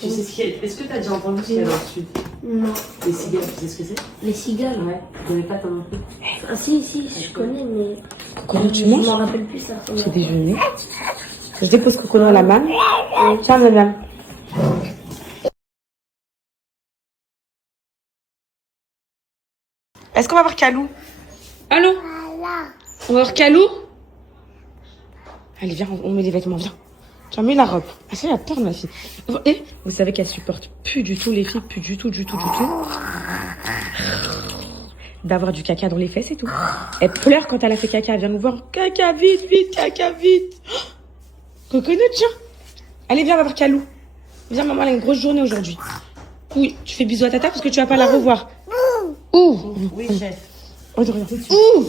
Tu sais ce qu'il y a... Est-ce que tu as déjà entendu ce qu'il y a dans le sud? Non. Les cigales, tu sais ce que c'est? Les cigales? Ouais, tu connais pas toi non plus? Ah si, je connais, mais... Cocono, tu je manges? m'en rappelle plus, ça. J'ai déjeuné. Je dépose Cocono à la main. Tiens, madame. Est-ce qu'on va voir Kalou? Allô? On va voir Kalou? Allez, viens, on met les vêtements, viens. Tu as mis la robe. Ah, ça, elle a peur, ma fille. Et vous savez qu'elle supporte plus du tout les filles, plus du tout. D'avoir du caca dans les fesses et tout. Elle pleure quand elle a fait caca. Elle vient nous voir. Caca, vite, caca, vite. Cocono, tiens. Allez, viens, on va voir Kalou. Viens, maman, elle a une grosse journée aujourd'hui. Oui, tu fais bisous à tata parce que tu vas pas la revoir. Ouh. Oui, chef. Oh, de rien. Ouh.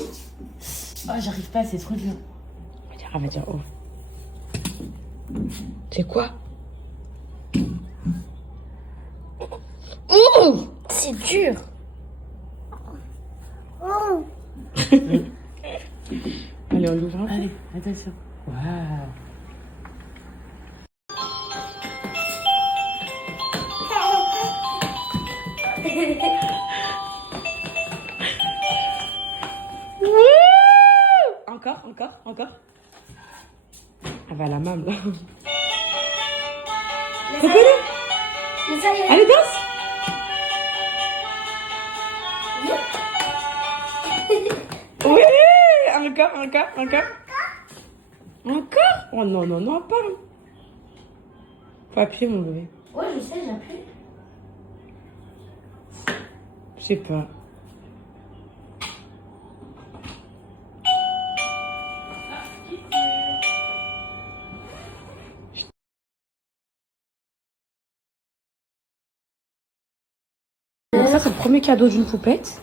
Oh, j'arrive pas, c'est trop dur. Elle va dire, oh. C'est quoi? Ouh. C'est dur. Allez, on l'ouvre. Allez, attention. Waouh. Encore. Elle va à la mam, là. Cocono. Mais ça y est. Allez, danse. Oui. Encore. Oh non, pas. Faut appuyer, mon bébé. Ouais, je sais, j'appuie. Je sais pas. Donc ça, c'est le premier cadeau d'une poupette.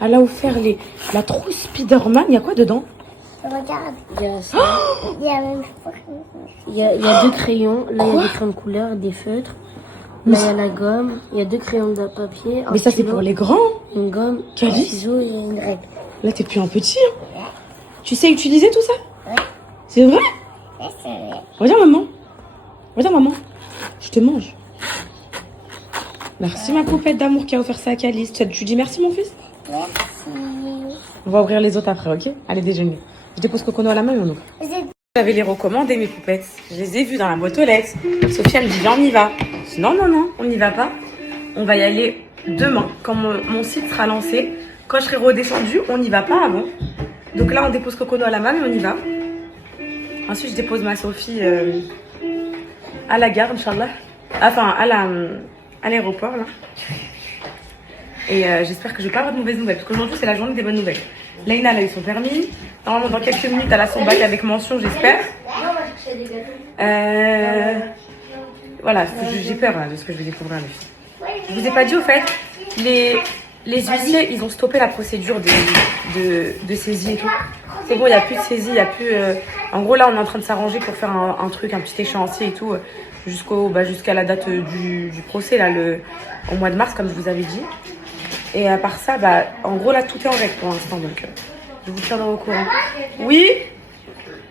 Elle a offert la trousse Spider-Man. Il y a quoi dedans? Regarde. Il y a ça. Il y a deux crayons. Là, il y a des crayons de couleur, des feutres. Là, il y a la gomme. Il y a deux crayons de papier. Mais ça, c'est pour les grands. Une gomme, un Calice. ciseau et une règle. Là, t'es plus un petit. Hein. Tu sais utiliser tout ça? Ouais. C'est vrai? Ouais, c'est vrai. Regarde, maman. Je te mange. Merci, ma poupette d'amour qui a offert ça à Calice. Tu dis merci, mon fils? Merci. On va ouvrir les autres après, ok? Allez, déjeuner. Je dépose Cocono à la main et on ouvre. J'avais les recommandées, mes poupettes. Je les ai vues dans la boîte aux lettres. Sophie, elle me dit, viens, on y va. Je dis, non, on n'y va pas. On va y aller demain, quand mon site sera lancé. Quand je serai redescendue, on n'y va pas avant. Donc là, on dépose Cocono à la main et on y va. Ensuite, je dépose ma Sophie à la gare, Inch'Allah. Enfin, à l'aéroport, là. Et j'espère que je vais pas avoir de mauvaises nouvelles. Parce qu'aujourd'hui, c'est la journée des bonnes nouvelles. Laina, elle a eu son permis. Normalement, dans quelques minutes, elle a son bac avec mention, j'espère. Voilà, j'ai peur là, de ce que je vais découvrir. Je vous ai pas dit, au fait, les huissiers, ils ont stoppé la procédure de saisie et tout. C'est bon, il n'y a plus de saisie, il n'y a plus... En gros, là, on est en train de s'arranger pour faire un truc, un petit échéancier et tout, jusqu'à la date du procès, là, au mois de mars, comme je vous avais dit. Et à part ça, en gros, là, tout est en règle pour l'instant, donc je vous tiendrai au courant. Oui?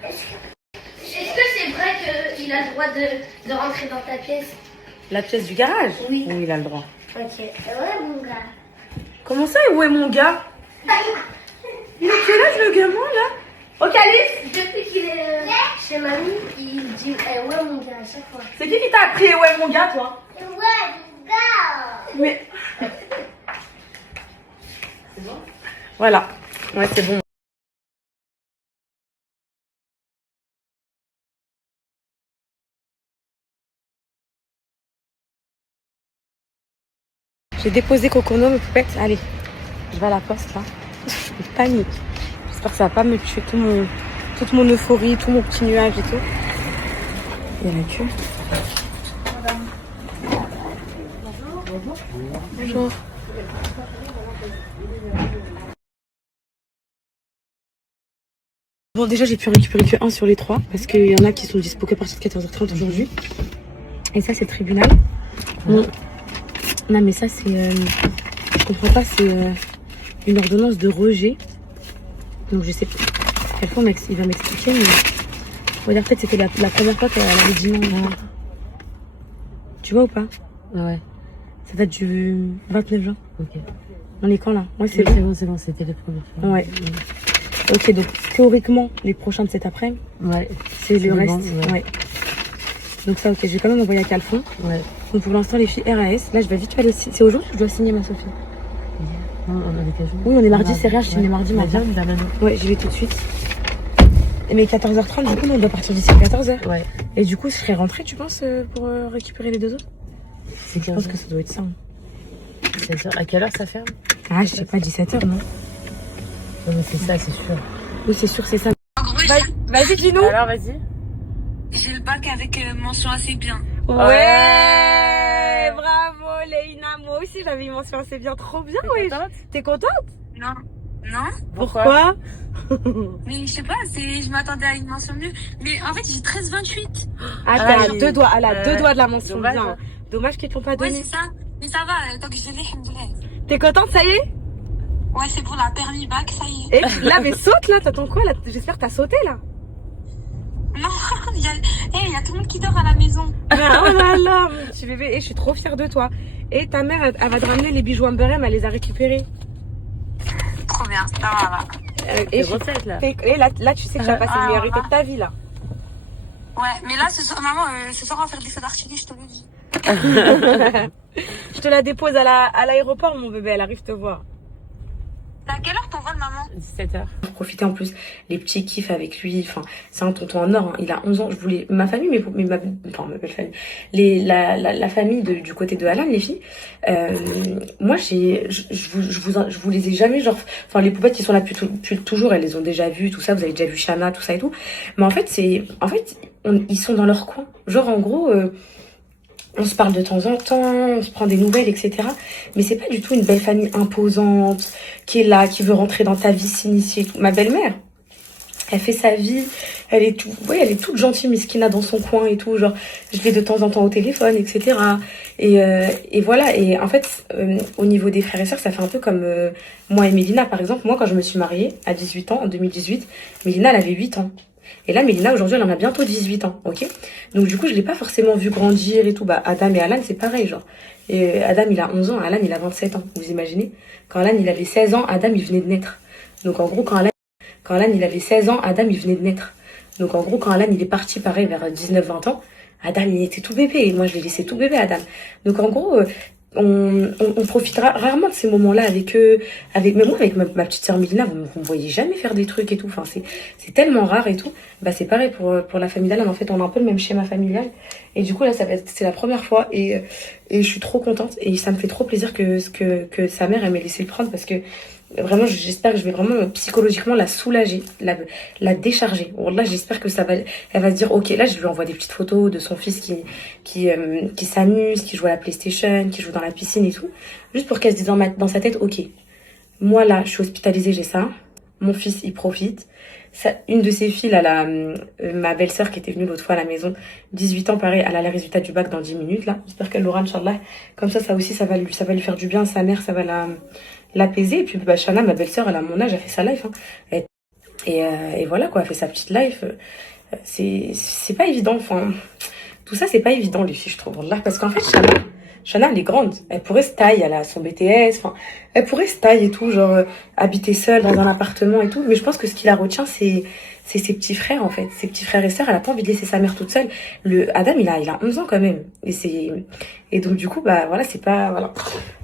Est-ce que c'est vrai qu'il a le droit de rentrer dans ta pièce? La pièce du garage? Oui. Oui, il a le droit. Ok. Ouais, mon gars. Comment ça, où est mon gars? Il a quel âge, le gamin, là? Oh, Calice? Depuis qu'il est chez mamie, il dit ouais, mon gars, à chaque fois. C'est qui t'a appris où est mon gars, toi? Ouais, mon gars. Mais... C'est bon? Voilà. Ouais, c'est bon. J'ai déposé Cocono, mes poupettes. Allez, je vais à la poste, là. Je panique. J'espère que ça va pas me tuer toute mon euphorie, tout mon petit nuage et tout. Il y a la queue. Bonjour. Bon, déjà, j'ai pu en récupérer que un sur les 3 parce qu'il y en a qui sont dispo qu'à partir de 14h30 aujourd'hui. Et ça, c'est le tribunal. Bon. Non, mais ça, c'est... je comprends pas, c'est une ordonnance de rejet. Donc, je sais pas. Quelqu'un il va m'expliquer, mais... On va dire peut-être que c'était la première fois qu'elle avait dit non. Là. Tu vois ou pas? Ouais. Ça date du 29 juin. Ok. On est quand là? Ouais, c'est Oui, bon. c'est bon, c'était les premières fois. Ouais. Ok, donc théoriquement, les prochains de cet après-midi, Ouais. c'est le reste. Bon, Ouais. Donc ça, ok, je vais quand même envoyer à Calfon. Ouais. Donc pour l'instant, les filles RAS. Là, je vais vite aller. C'est aujourd'hui que je dois signer ma Sophie. Non, on avait qu'à jouer. Oui, on est mardi, c'est rien, je signe mardi, Mais mardi. viens, viens maintenant. Ouais, j'y vais tout de suite. Mais 14h30, du coup, nous, on doit partir d'ici à 14h. Ouais. Et du coup, je serai rentrée, tu penses, pour récupérer les deux autres? C'est Je pense que ça doit être ça. 16h. À quelle heure ça ferme? Ah, je sais pas, 17h, non? Non, mais c'est ça, c'est sûr. Oui, c'est sûr, c'est ça. En gros, Vas-y, dis-nous. Alors, vas-y. j'ai le bac avec mention assez bien. Ouais, bravo, Léina. Moi aussi, j'avais une mention assez bien. Trop bien, oui. T'es contente? Non. Non. Pourquoi? Mais je sais pas, je m'attendais à une mention mieux. Mais en fait, j'ai 13,28. Ah, Ah, t'as oui. deux doigts, elle a deux doigts de la mention dommage, bien. hein. Dommage qu'ils t'ont pas Ouais, donné. c'est ça. Mais ça va, donc je l'ai, alhamdoulilah. T'es contente, ça y est? Ouais, c'est pour la permis bac, ça y est. Et là, mais saute là, t'attends quoi là? J'espère que t'as sauté là. Non, il y a tout le monde qui dort à la maison. Ah, oh là là, mon petit bébé. Et je suis trop fière de toi. Et ta mère, elle va te ramener les bijoux Amber M, elle les a récupérés. Trop bien, ça va. Et, C'est recette, là. et là, tu sais que tu as passé le meilleur été de ta vie là. Ouais, mais là, ce soir, maman, ce soir, on va faire des feux d'artifice, je te le dis. Je te la dépose à l'aéroport, mon bébé, elle arrive te voir. À quelle heure t'envoies le maman? 17h. Profiter en plus, les petits kiffs avec lui, enfin, c'est un tonton en or, hein. Il a 11 ans, je voulais, ma famille, ma belle famille, la famille du côté de Alan, les filles, moi, je vous les ai jamais, genre, enfin, les poupettes qui sont là depuis toujours, elles les ont déjà vues, tout ça, vous avez déjà vu Shana, tout ça et tout, mais en fait, ils sont dans leur coin, genre, en gros, on se parle de temps en temps, on se prend des nouvelles, etc. Mais c'est pas du tout une belle famille imposante, qui est là, qui veut rentrer dans ta vie, s'initier. Ma belle-mère, elle fait sa vie, elle est toute gentille, miskina dans son coin et tout, genre, je l'ai de temps en temps au téléphone, etc. Et voilà, et en fait, au niveau des frères et sœurs, ça fait un peu comme moi et Mélina, par exemple. Moi, quand je me suis mariée, à 18 ans, en 2018, Mélina, elle avait 8 ans. Et là, Mélina, aujourd'hui, elle en a bientôt 18 ans, ok? Donc, du coup, je l'ai pas forcément vu grandir et tout. Bah, Adam et Alan, c'est pareil, genre. Et Adam, il a 11 ans, Alan, il a 27 ans. Vous imaginez? Quand Alan, il avait 16 ans, Adam, il venait de naître. Donc, en gros, quand Alan, il avait 16 ans, Adam, il venait de naître. Donc, en gros, quand Alan, il est parti, pareil, vers 19-20 ans, Adam, il était tout bébé. Et moi, je l'ai laissé tout bébé, Adam. Donc, en gros, on profitera rarement de ces moments-là avec eux, même moi, avec ma petite sœur Mélina, vous me voyez jamais faire des trucs et tout. Enfin, c'est tellement rare et tout. Bah, c'est pareil pour la famille d'Alan. En fait, on a un peu le même schéma familial. Et du coup, là, c'est la première fois et je suis trop contente et ça me fait trop plaisir que sa mère, elle m'ait laissé le prendre parce que vraiment, j'espère que je vais vraiment psychologiquement la soulager, la décharger. Là, j'espère que elle va se dire, ok, là, je lui envoie des petites photos de son fils qui s'amuse, qui joue à la PlayStation, qui joue dans la piscine et tout. Juste pour qu'elle se dise dans sa tête, ok, moi, là, je suis hospitalisée, j'ai ça. Mon fils, il profite. Une de ses filles, ma belle-sœur qui était venue l'autre fois à la maison, 18 ans, pareil, elle a les résultats du bac dans 10 minutes, là. J'espère qu'elle l'aura, Inch'Allah. Comme ça aussi, ça va lui faire du bien. Sa mère, ça va l'apaiser. Et puis, bah, Shana, ma belle-sœur, elle a mon âge, elle fait sa life, hein. Et voilà, quoi, elle fait sa petite life. C'est pas évident, enfin, tout ça, c'est pas évident, les filles, je trouve. Là, parce qu'en fait, Shana, elle est grande. Elle pourrait se tailler, elle a son BTS, enfin, elle pourrait se tailler et tout, genre, habiter seule dans un appartement et tout. Mais je pense que ce qui la retient, c'est ses petits frères, en fait. Ses petits frères et sœurs, elle a pas envie de laisser sa mère toute seule. Adam, il a 11 ans quand même. Et donc, du coup, bah, voilà, c'est pas, voilà.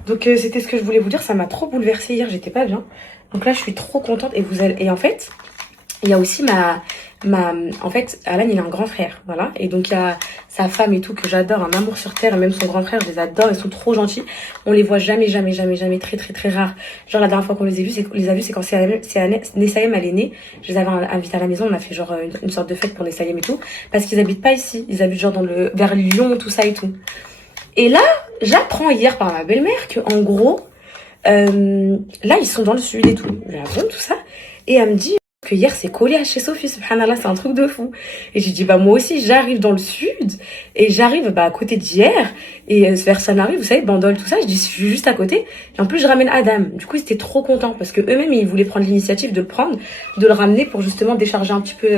Donc, c'était ce que je voulais vous dire. Ça m'a trop bouleversée hier, j'étais pas bien. Donc là, je suis trop contente. Et en fait, il y a aussi en fait, Alan, il a un grand frère, voilà. Et donc, il y a sa femme et tout, que j'adore, un amour sur terre, et même son grand frère, je les adore, ils sont trop gentils. On les voit jamais, très, très, très rare. Genre, la dernière fois qu'on les a vus, c'est quand Nessaïm, elle est née. Je les avais invités à la maison, on a fait genre une sorte de fête pour Nessaïm et tout. Parce qu'ils habitent pas ici, ils habitent genre vers Lyon, tout ça et tout. Et là, j'apprends hier par ma belle-mère que, en gros, là, ils sont dans le sud et tout. J'ai l'impression tout ça. Et elle me dit que hier c'est collé à chez Sophie, subhanallah, c'est un truc de fou. Et j'ai dit bah moi aussi j'arrive dans le sud et j'arrive à côté d'hier et vers Sanary, vous savez, Bandol, tout ça, je dis je suis juste à côté et en plus je ramène Adam. Du coup ils étaient trop contents parce que eux-mêmes ils voulaient prendre l'initiative de le prendre, de le ramener pour justement décharger un petit peu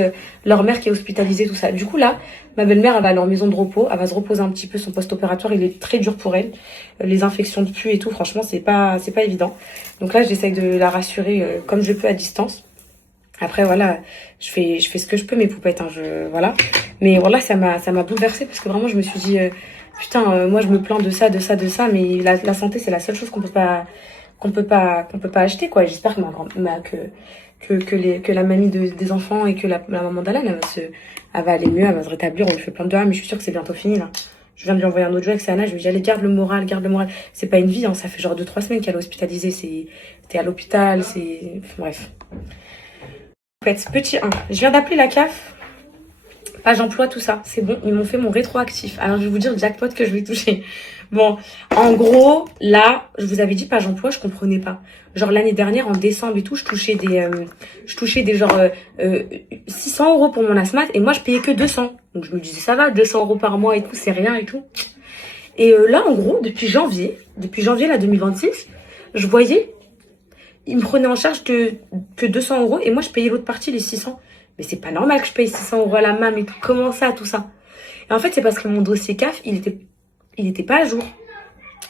leur mère qui est hospitalisée, tout ça. Du coup là, ma belle-mère elle va aller en maison de repos, elle va se reposer un petit peu, son post-opératoire il est très dur pour elle, les infections de pus et tout, franchement c'est pas évident. Donc là j'essaye de la rassurer comme je peux à distance. Après voilà, je fais ce que je peux mes poupettes, hein, voilà. Mais voilà, ça m'a bouleversée parce que vraiment je me suis dit putain, moi je me plains de ça, mais la santé c'est la seule chose qu'on peut pas acheter quoi. J'espère que la mamie des enfants et que la maman d'Alan elle va aller mieux, elle va se rétablir, on lui fait plein de doigts, mais je suis sûre que c'est bientôt fini là. Je viens de lui envoyer un audio avec Sana, je lui dis allez garde le moral. C'est pas une vie, hein, ça fait genre 2-3 semaines qu'elle est hospitalisée, t'es à l'hôpital, bref. Petit 1, je viens d'appeler la CAF, page emploi, tout ça, c'est bon, ils m'ont fait mon rétroactif. Alors je vais vous dire le jackpot que je vais toucher. Bon, en gros, là, je vous avais dit page emploi, je comprenais pas. Genre l'année dernière, en décembre et tout, je touchais des genre 600 € pour mon asthme et moi je payais que 200. Donc je me disais ça va, 200 € par mois et tout, c'est rien et tout. Et là, en gros, depuis janvier là 2026, je voyais il me prenait en charge que 200 € et moi je payais l'autre partie, les 600. Mais c'est pas normal que je paye 600 € à la MAM et tout. Comment ça, tout ça? Et en fait, c'est parce que mon dossier CAF, il était pas à jour.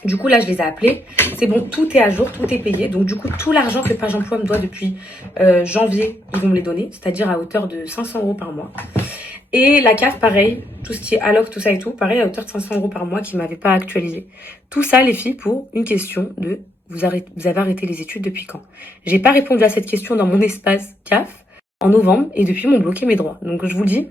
Du coup, là, je les ai appelés. C'est bon, tout est à jour, tout est payé. Donc, du coup, tout l'argent que Page Emploi me doit depuis janvier, ils vont me les donner. C'est-à-dire à hauteur de 500 € par mois. Et la CAF, pareil. Tout ce qui est alloc, tout ça et tout, pareil, à hauteur de 500 € par mois qui m'avaient pas actualisé. Tout ça, les filles, pour une question de... Vous avez arrêté les études depuis quand? J'ai pas répondu à cette question dans mon espace CAF en novembre et depuis m'ont bloqué mes droits. Donc je vous le dis,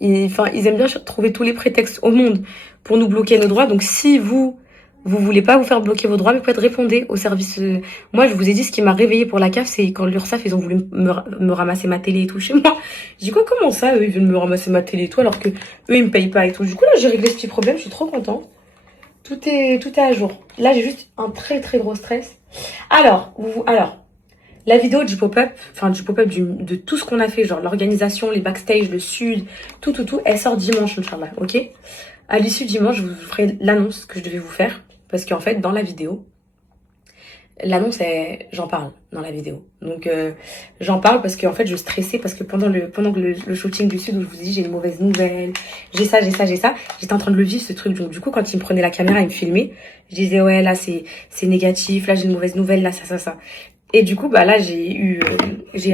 ils aiment bien trouver tous les prétextes au monde pour nous bloquer nos droits. Donc si vous voulez pas vous faire bloquer vos droits, mais peut-être répondez au service. Moi je vous ai dit ce qui m'a réveillée pour la CAF, c'est quand l'URSSAF ils ont voulu me ramasser ma télé et tout chez moi. J'ai dit quoi, comment ça eux ils viennent me ramasser ma télé et tout alors que eux ils me payent pas et tout. Du coup là j'ai réglé ce petit problème, je suis trop contente. Tout est à jour. Là, j'ai juste un très très gros stress. Alors, la vidéo du pop-up, de tout ce qu'on a fait, genre l'organisation, les backstage, le sud, tout, elle sort dimanche, Inch'Allah, ok? À l'issue dimanche, je vous ferai l'annonce que je devais vous faire. Parce qu'en fait, dans la vidéo, l'annonce, j'en parle dans la vidéo. Donc, j'en parle parce qu'en fait, je stressais parce que pendant le shooting du Sud où je vous ai dit j'ai une mauvaise nouvelle, j'ai ça, j'étais en train de le vivre ce truc. Donc, du coup, quand il me prenait la caméra, il me filmait, je disais ouais, là, c'est négatif, là, j'ai une mauvaise nouvelle, là, ça. Et du coup, bah là, j'ai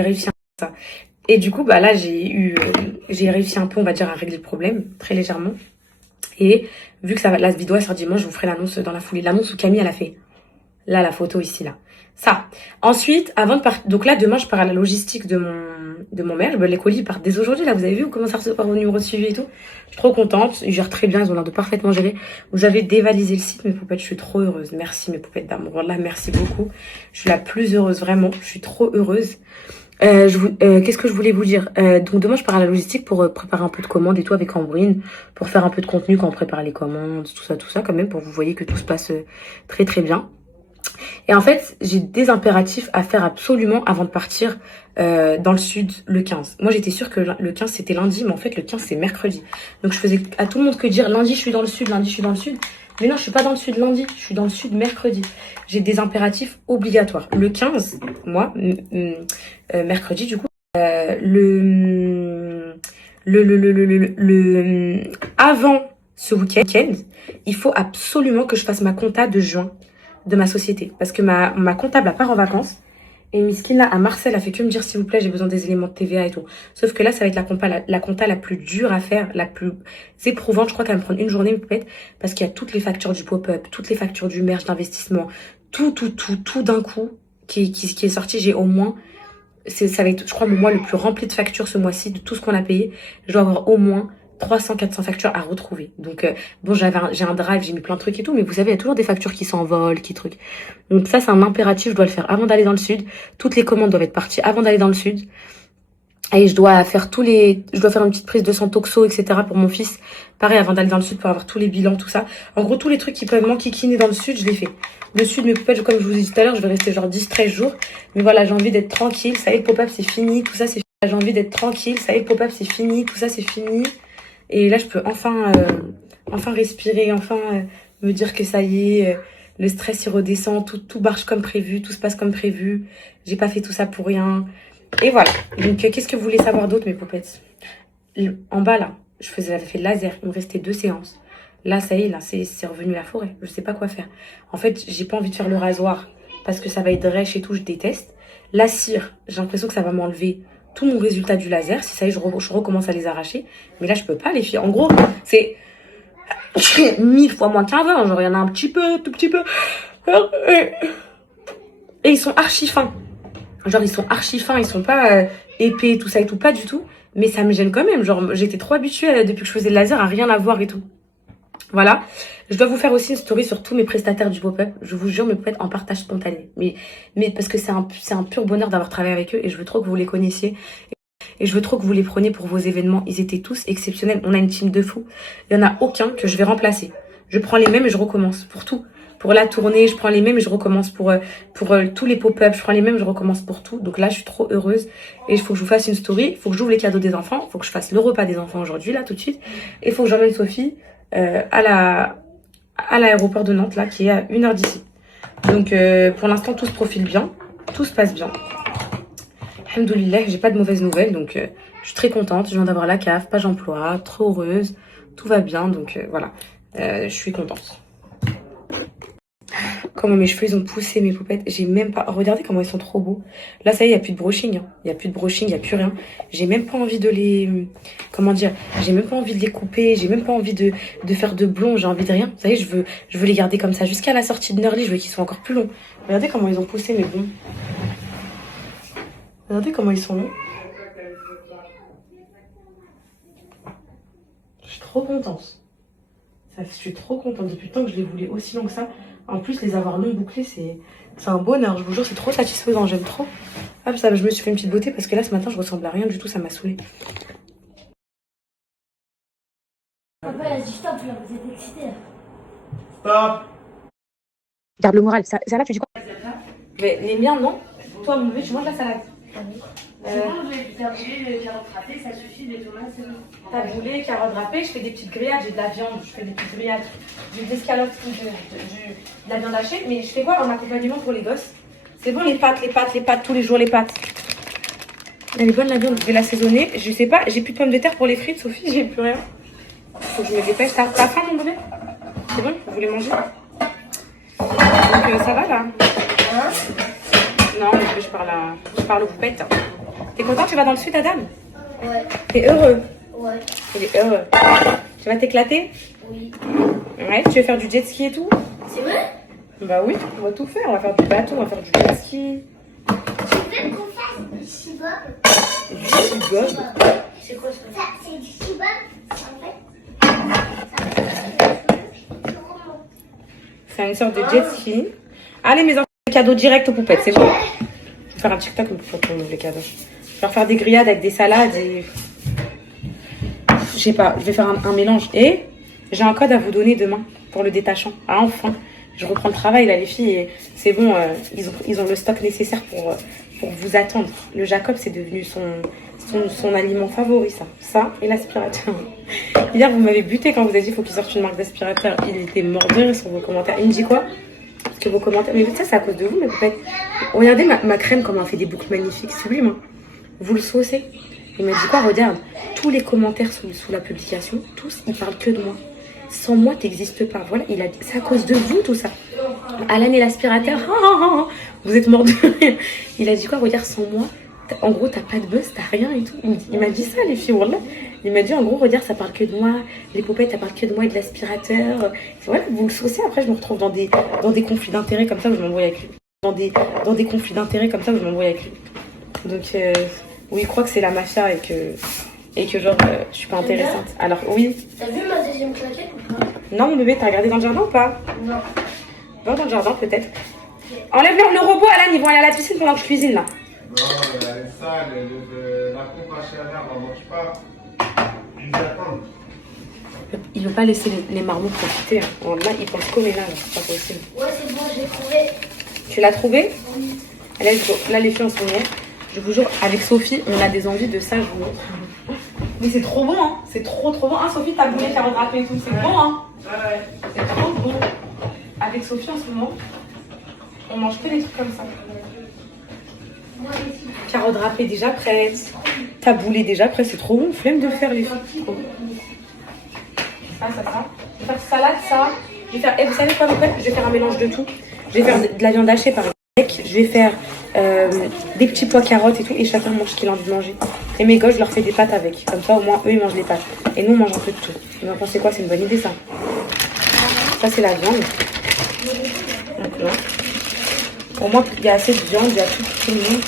réussi à ça. Et du coup, bah là, j'ai réussi un peu, on va dire, à régler le problème, très légèrement. Et vu que la vidéo elle sort dimanche, je vous ferai l'annonce dans la foulée. L'annonce où Camille, elle a fait. Là, la photo ici, là. Ça. Ensuite, avant de partir... Donc là, demain, je pars à la logistique de mon maire. Les colis partent dès aujourd'hui. Là, vous avez vu, on commence à recevoir vos numéros de suivi et tout. Je suis trop contente. Ils gèrent très bien. Ils ont l'air de parfaitement gérer. Vous avez dévalisé le site, mes poupettes. Je suis trop heureuse. Merci, mes poupettes d'amour. Voilà, merci beaucoup. Je suis la plus heureuse, vraiment. Je suis trop heureuse. Qu'est-ce que je voulais vous dire? Donc demain, je pars à la logistique pour préparer un peu de commandes et tout avec Ambrine. Pour faire un peu de contenu quand on prépare les commandes. Tout ça, quand même. Pour que vous voyez que tout se passe très, très bien. Et en fait, j'ai des impératifs à faire absolument avant de partir dans le sud le 15. Moi, j'étais sûre que le 15, c'était lundi, mais en fait, le 15, c'est mercredi. Donc, je faisais à tout le monde que dire lundi, je suis dans le sud, lundi, je suis dans le sud. Mais non, je suis pas dans le sud lundi, je suis dans le sud mercredi. J'ai des impératifs obligatoires. Le 15, moi, mercredi, du coup, avant ce week-end, il faut absolument que je fasse ma compta de juin de ma société. Parce que ma comptable a part en vacances. Et Miskina à Marseille a fait que me dire s'il vous plaît, j'ai besoin des éléments de TVA et tout. Sauf que là, ça va être la compta la plus dure à faire, la plus éprouvante. Je crois qu'elle va me prendre une journée, peut-être, parce qu'il y a toutes les factures du pop-up, toutes les factures du merge d'investissement, tout d'un coup qui est sorti. J'ai au moins, ça va être, je crois, mon mois le plus rempli de factures ce mois-ci, de tout ce qu'on a payé. Je dois avoir au moins 300-400 factures à retrouver. Donc, bon, j'ai un drive, j'ai mis plein de trucs et tout, mais vous savez, il y a toujours des factures qui s'envolent, qui trucs. Donc ça, c'est un impératif, je dois le faire avant d'aller dans le sud. Toutes les commandes doivent être parties avant d'aller dans le sud. Et je dois faire une petite prise de sang toxo, etc. pour mon fils. Pareil, avant d'aller dans le sud pour avoir tous les bilans, tout ça. En gros, tous les trucs qui peuvent m'enquiquiner dans le sud, je les fais. Le sud, mes poupées, comme je vous ai dit tout à l'heure, je vais rester genre 10-13 jours. Mais voilà, j'ai envie d'être tranquille. Ça y est, le pop-up, c'est fini. Tout ça, c'est fini. J'ai envie d'être tranquille. Ça y est, le pop-up, c'est fini. Tout ça, c'est fini. Et là, je peux enfin respirer, me dire que ça y est, le stress, il redescend. Tout marche comme prévu. Tout se passe comme prévu. J'ai pas fait tout ça pour rien. Et voilà. Donc, qu'est-ce que vous voulez savoir d'autre, mes poupettes? En bas, là, j'avais fait le laser. Il me restait 2 séances. Là, ça y est, là, c'est revenu la forêt. Je sais pas quoi faire. En fait, j'ai pas envie de faire le rasoir parce que ça va être drèche et tout, je déteste. La cire, j'ai l'impression que ça va m'enlever tout mon résultat du laser. Si ça y est, je recommence à les arracher. Mais là, je peux pas, les filles. En gros, c'est 1000 fois moins qu'avant. Genre, il y en a un petit peu, tout petit peu. Et ils sont archi fins. Genre, ils sont archi fins. Ils sont pas épais, tout ça et tout. Pas du tout. Mais ça me gêne quand même. Genre, j'étais trop habituée depuis que je faisais le laser à rien avoir et tout. Voilà, je dois vous faire aussi une story sur tous mes prestataires du pop-up. Je vous jure, mes poupées en partage spontané. Mais parce que c'est un pur bonheur d'avoir travaillé avec eux et je veux trop que vous les connaissiez. Et je veux trop que vous les preniez pour vos événements. Ils étaient tous exceptionnels. On a une team de fous. Il n'y en a aucun que je vais remplacer. Je prends les mêmes et je recommence pour tout. Pour la tournée, je prends les mêmes et je recommence pour tous les pop-up. Je prends les mêmes et je recommence pour tout. Donc là, je suis trop heureuse. Et il faut que je vous fasse une story. Il faut que j'ouvre les cadeaux des enfants. Il faut que je fasse le repas des enfants aujourd'hui, là, tout de suite. Et il faut que j'emmène Sophie à l'aéroport de Nantes, là, qui est à 1h d'ici. Donc, pour l'instant, tout se profile bien. Tout se passe bien. Alhamdoulilah, j'ai pas de mauvaises nouvelles. Donc, je suis très contente. Je viens d'avoir la CAF, page emploi, trop heureuse. Tout va bien. Donc, voilà. Je suis contente. Comment mes cheveux, ils ont poussé, mes poupettes. J'ai même pas... Regardez comment ils sont trop beaux. Là, ça y est, il n'y a plus de brushing. Hein. Il n'y a plus de brushing, il n'y a plus rien. J'ai même pas envie de les... Comment dire? J'ai même pas envie de les couper. J'ai même pas envie de faire de blond. J'ai envie de rien. Vous savez, je veux les garder comme ça. Jusqu'à la sortie de Nerly, je veux qu'ils soient encore plus longs. Regardez comment ils ont poussé, mes bons. Regardez comment ils sont longs. Je suis trop contente. Je suis trop contente. Depuis le temps que je les voulais aussi longs que ça. En plus, les avoir longs bouclés, c'est un bonheur. Je vous jure, c'est trop satisfaisant. J'aime trop. Hop, ça, je me suis fait une petite beauté parce que là, ce matin, je ressemble à rien du tout. Ça m'a saoulée. Papa, il a dit stop, là, vous êtes excité. Stop. Garde le moral. Ça là, tu dis quoi? Mais les miens, non. Toi, mon bébé, tu manges la salade. C'est bon, j'ai boulé, carottes râpées, ça suffit, les tomates, c'est bon. T'as boulé, carottes râpées, je fais des petites grillades, j'ai de la viande, je fais des petites grillades, j'ai de l'escalope, de la viande hachée, mais je fais quoi en accompagnement pour les gosses? C'est bon, les pâtes, tous les jours les pâtes. Elle est bonne la viande, je vais l'assaisonner, je sais pas, j'ai plus de pommes de terre pour les frites, Sophie, j'ai plus rien. Faut que je me dépêche, t'as faim mon bébé? C'est bon, vous voulez manger? Donc ça va là? Hein? Non, je parle aux poupettes. T'es content, tu vas dans le sud, Adam? Ouais. T'es heureux? Ouais. Il est heureux. Tu vas t'éclater? Oui. Ouais, tu veux faire du jet ski et tout? C'est vrai? Bah oui, on va tout faire. On va faire du bateau, on va faire du jet ski. Tu veux qu'on fasse du shibab? Du shibab? C'est quoi ça? C'est du shibab, en fait. C'est une sorte de jet ski. Allez, mes enfants, cadeau direct aux poupettes, c'est bon. Je vais faire un TikTok pour les cadeaux. Je vais leur faire des grillades avec des salades et... Je sais pas, je vais faire un mélange. Et j'ai un code à vous donner demain pour le détachant. Ah, enfin, je reprends le travail là, les filles, et c'est bon, ils ont le stock nécessaire pour vous attendre. Le Jacob, c'est devenu son aliment favori, ça. Ça et l'aspirateur. Hier, vous m'avez buté quand vous avez dit qu'il faut qu'il sorte une marque d'aspirateur. Il était mort de rire sur vos commentaires. Il me dit quoi? Parce que vos commentaires... Mais ça, c'est à cause de vous, mes poupettes. Regardez ma crème, comment elle fait des boucles magnifiques. Sublime, hein. Vous le saucez. Il m'a dit quoi? Regarde, tous les commentaires sous la publication, tous, ils parlent que de moi. Sans moi, t'existes pas. Voilà, c'est à cause de vous, tout ça. Alan et l'aspirateur, vous êtes morts de rire. Il a dit quoi? Regarde, sans moi, en gros, t'as pas de buzz, t'as rien et tout. Il m'a dit ça, les filles, voilà. Il m'a dit, en gros, regarde, ça parle que de moi. Les poupettes, ça parle que de moi et de l'aspirateur. Voilà, vous le saucez. Après, je me retrouve dans des conflits d'intérêts comme ça où je m'embrouille avec lui. Dans des conflits d'intérêts comme ça où je m'embrouille avec lui. Donc, oui, il croit que c'est la mafia et que genre, je suis pas intéressante. Alors, oui. T'as vu ma deuxième claquette ou pas? Non, mon bébé, t'as regardé dans le jardin ou pas? Non. Va dans le jardin, peut-être. Enlève le robot, Alan, ils vont aller à la piscine pendant que je cuisine, là. Non, elle est sale, la pompe à chaleur, on ne mange pas. Ils attendent. Il veut pas laisser les marmots profiter. Hein. Là, il pense comme là, c'est pas possible. Ouais, c'est bon, j'ai trouvé. Tu l'as trouvé? Allez, là, les filles en sont hier. Je vous jure, avec Sophie, on a des envies de ça, je vous montre. Mais c'est trop bon, hein. C'est trop bon. Hein, Sophie, t'as voulu carottes râpées et tout. C'est bon, hein. Ouais. C'est trop bon. Avec Sophie, en ce moment, on mange que des trucs comme ça. Carottes râpées déjà prêtes. Taboulé déjà prêt. C'est trop bon. Flemme de le faire, les filles. Ça. Je vais faire salade, ça. Je vais faire... vous savez quoi, en fait? Je vais faire un mélange de tout. Je vais faire de la viande hachée par exemple. Je vais faire des petits pois carottes et tout. Et chacun mange ce qu'il a envie de manger. Et mes gosses, je leur fais des pâtes avec. Comme ça, au moins, eux, ils mangent les pâtes. Et nous, on mange un peu de tout. Vous en pensez quoi? C'est une bonne idée, ça. Ça, c'est la viande. Donc là. Au moins, il y a assez de viande. Il y a tout le monde.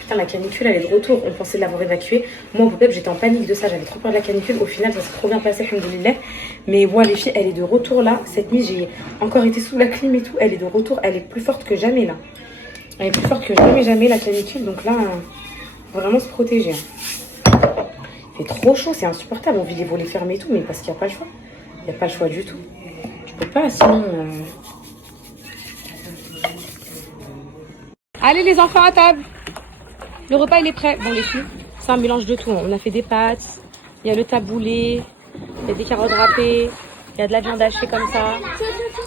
Putain, la canicule, elle est de retour. On pensait l'avoir évacuée. Moi, au Poupep, j'étais en panique de ça. J'avais trop peur de la canicule. Au final, ça s'est trop bien passé, alhamdoulilah. Mais voilà, les filles, elle est de retour là. Cette nuit, j'ai encore été sous la clim et tout. Elle est de retour. Elle est plus forte que jamais là. Elle est plus forte que jamais, la canicule. Donc là, faut vraiment se protéger. Il fait trop chaud. C'est insupportable. On vit les volets fermés et tout. Mais parce qu'il n'y a pas le choix. Il n'y a pas le choix du tout. Tu peux pas, sinon... Allez, les enfants, à table. Le repas, il est prêt. Bon, les filles, c'est un mélange de tout. On a fait des pâtes, il y a le taboulé, il y a des carottes râpées, il y a de la viande hachée comme ça,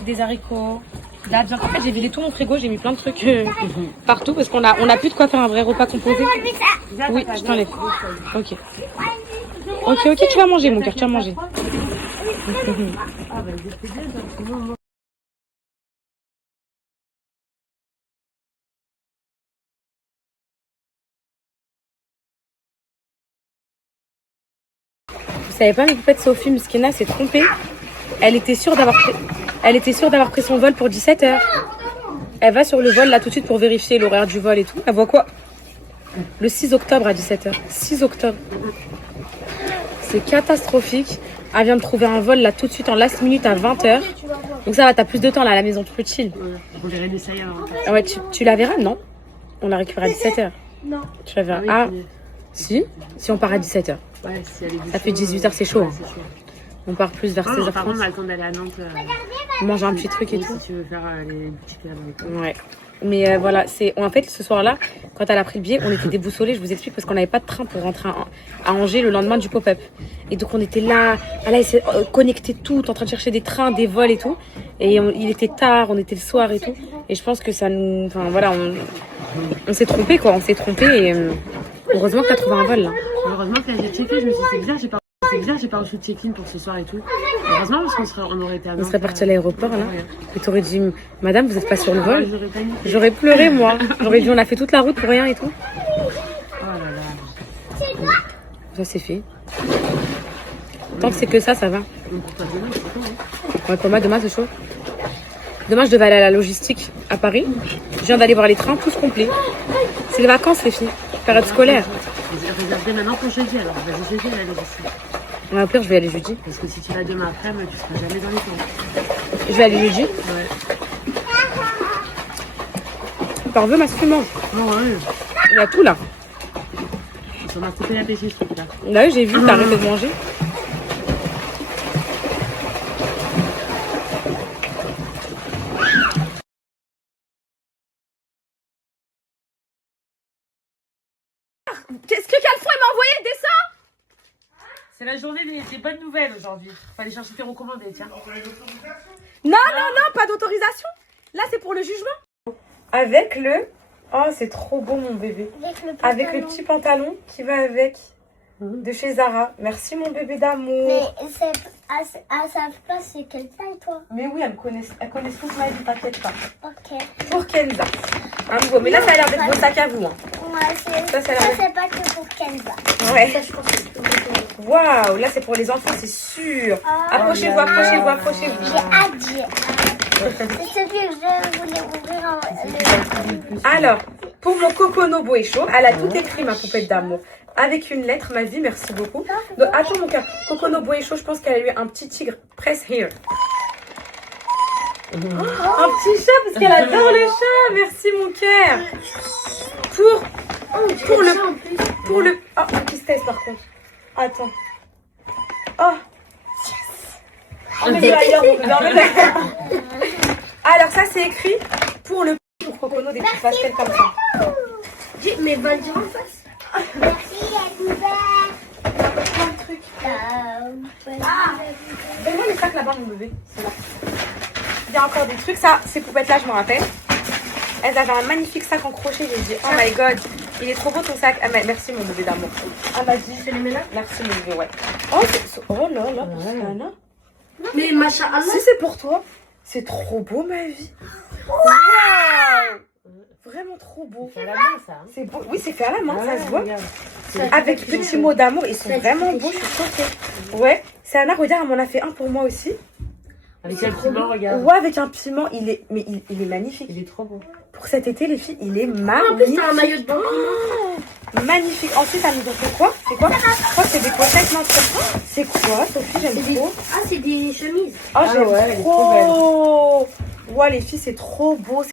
des haricots, de la viande. En fait, j'ai vidé tout mon frigo, j'ai mis plein de trucs partout parce qu'on a plus de quoi faire un vrai repas composé. Oui, je t'enlève. Ok. Ok, tu vas manger, mon cœur, tu vas manger. Vous savez pas, mes poupettes, Sophie Muskina s'est trompée. Elle était sûre d'avoir pris son vol pour 17h. Elle va sur le vol là tout de suite pour vérifier l'horaire du vol et tout. Elle voit quoi? Le 6 octobre à 17h. 6 octobre. C'est catastrophique. Elle vient de trouver un vol là tout de suite en last minute à 20h. Donc ça va, t'as plus de temps là à la maison, tu peux chill. On verrait des sailles avant. Ah ouais, tu la verras, non? On la récupère à 17h. Non. Tu la verras. Ah, si on part à 17h. Ouais, si elle est Ça fait 18h, c'est chaud. Ouais, Hein. c'est chaud. On part plus vers 16h30. Par contre, on a le temps d'aller à Nantes. On mange un petit truc et tout. Si tu veux faire les boutiques là-bas. Ouais. Mais voilà, en fait, ce soir-là, quand elle a pris le billet, on était déboussolés, je vous explique, parce qu'on n'avait pas de train pour rentrer à Angers le lendemain du pop-up. Et donc, on était là, elle a essayé de connecter tout, en train de chercher des trains, des vols et tout. Et il était tard, on était le soir et tout. Et je pense que ça nous... Enfin, voilà, on s'est trompé, quoi. On s'est trompé et heureusement que tu as trouvé un vol, là. Heureusement que j'ai checké, je me suis dit, c'est bizarre, j'ai pas reçu de check-in pour ce soir et tout. Heureusement, parce qu'on aurait été à Nantes. On serait parti à l'aéroport, là. Et t'aurais dit, madame, vous êtes pas sur le vol? J'aurais paniqué. J'aurais pleuré, moi. J'aurais dit, on a fait toute la route pour rien et tout. Oh là là. Ça, c'est fait. Tant que c'est que ça va. Donc pour toi, demain, c'est chaud, hein. Ouais, pour moi, demain, c'est chaud. Demain, je devais aller à la logistique à Paris. Je viens d'aller voir les trains, tous complets. C'est les vacances, les filles. Période scolaire. Réservez maintenant pour jeudi, alors. Vas-y, jeudi, elle est ici. Ouais, au pire, je vais aller jeudi. Parce que si tu vas demain après, tu seras jamais dans les temps. Je vais aller jeudi. Ouais. T'en veux ma spumante? Non, ouais. Il y a tout, là. On m'a coupé l'appétit, ce truc-là. Là, j'ai vu, t'as arrêté de manger. Qu'est-ce que Calfon m'a envoyé le dessin? C'est la journée des bonnes nouvelles aujourd'hui. Fallait chercher tes recommandés, tiens. Non, pas d'autorisation. Là, c'est pour le jugement. Avec le... Oh, c'est trop beau, mon bébé. Avec le petit pantalon qui va avec. De chez Zara. Merci, mon bébé d'amour. Mais à sa place, c'est quelle taille, toi? Mais oui, elles connaissent tous ma vie, t'inquiète pas. Ok. Pour Kenza. Un nouveau. Mais là, ça a l'air d'être vos sacs à vous. Hein. Ouais, ça c'est pas que pour Kenza. Ouais. Waouh, là, c'est pour les enfants, c'est sûr. Approchez-vous. J'ai hâte. C'est celui que je voulais ouvrir. Alors, Pour mon Cocono beau et chaud, elle a tout écrit, ma poupette d'amour. Avec une lettre, ma vie, merci beaucoup. Donc, attends, mon cœur. Cocono beau et chaud, je pense qu'elle a eu un petit tigre. Press here. Oh, un petit chat, parce qu'elle adore les chats. Merci, mon cœur. Pour le... Oh, un petit test, par contre. Attends. Oh. Yes. Alors, ça, c'est écrit pour le... Pour Cocono, des petits pastels comme ça. Mais va le dire en face. Merci, la poubelle. Plein de trucs. Donne-moi les sacs là-bas, mon bébé. C'est là. Il y a encore des trucs. Ça, ces poupettes-là, je m'en rappelle. Elles avaient un magnifique sac en crochet. J'ai dit, oh my god, il est trop beau ton sac. Ah, merci, mon bébé d'amour. Ah, vas-y, je les mets là. Merci, mon bébé, ouais. Oh, là, là, pour Sana. Mais machin, Si c'est pour toi, c'est trop beau, ma vie. Wow. Vraiment trop beau. C'est à la main, ça. C'est beau. Oui, c'est fait à la main, ça se voit. Regarde. Avec petits mots d'amour, ils sont vraiment beaux, je suis choquée. Ouais, Sana, regarde, elle m'en a fait un pour moi aussi. Avec un piment, regarde. Ouais, avec un piment, il est magnifique. Il est trop beau. Pour cet été, les filles, il est En plus, magnifique. t'as un maillot de bain. Magnifique. Ensuite, elle nous a fait quoi? C'est quoi? Je crois que c'est des pochettes, non? C'est quoi, Sophie? J'aime trop. Ah, c'est des chemises. Oh, j'aime ouais, elle est trop. Ouais, les filles, c'est trop beau.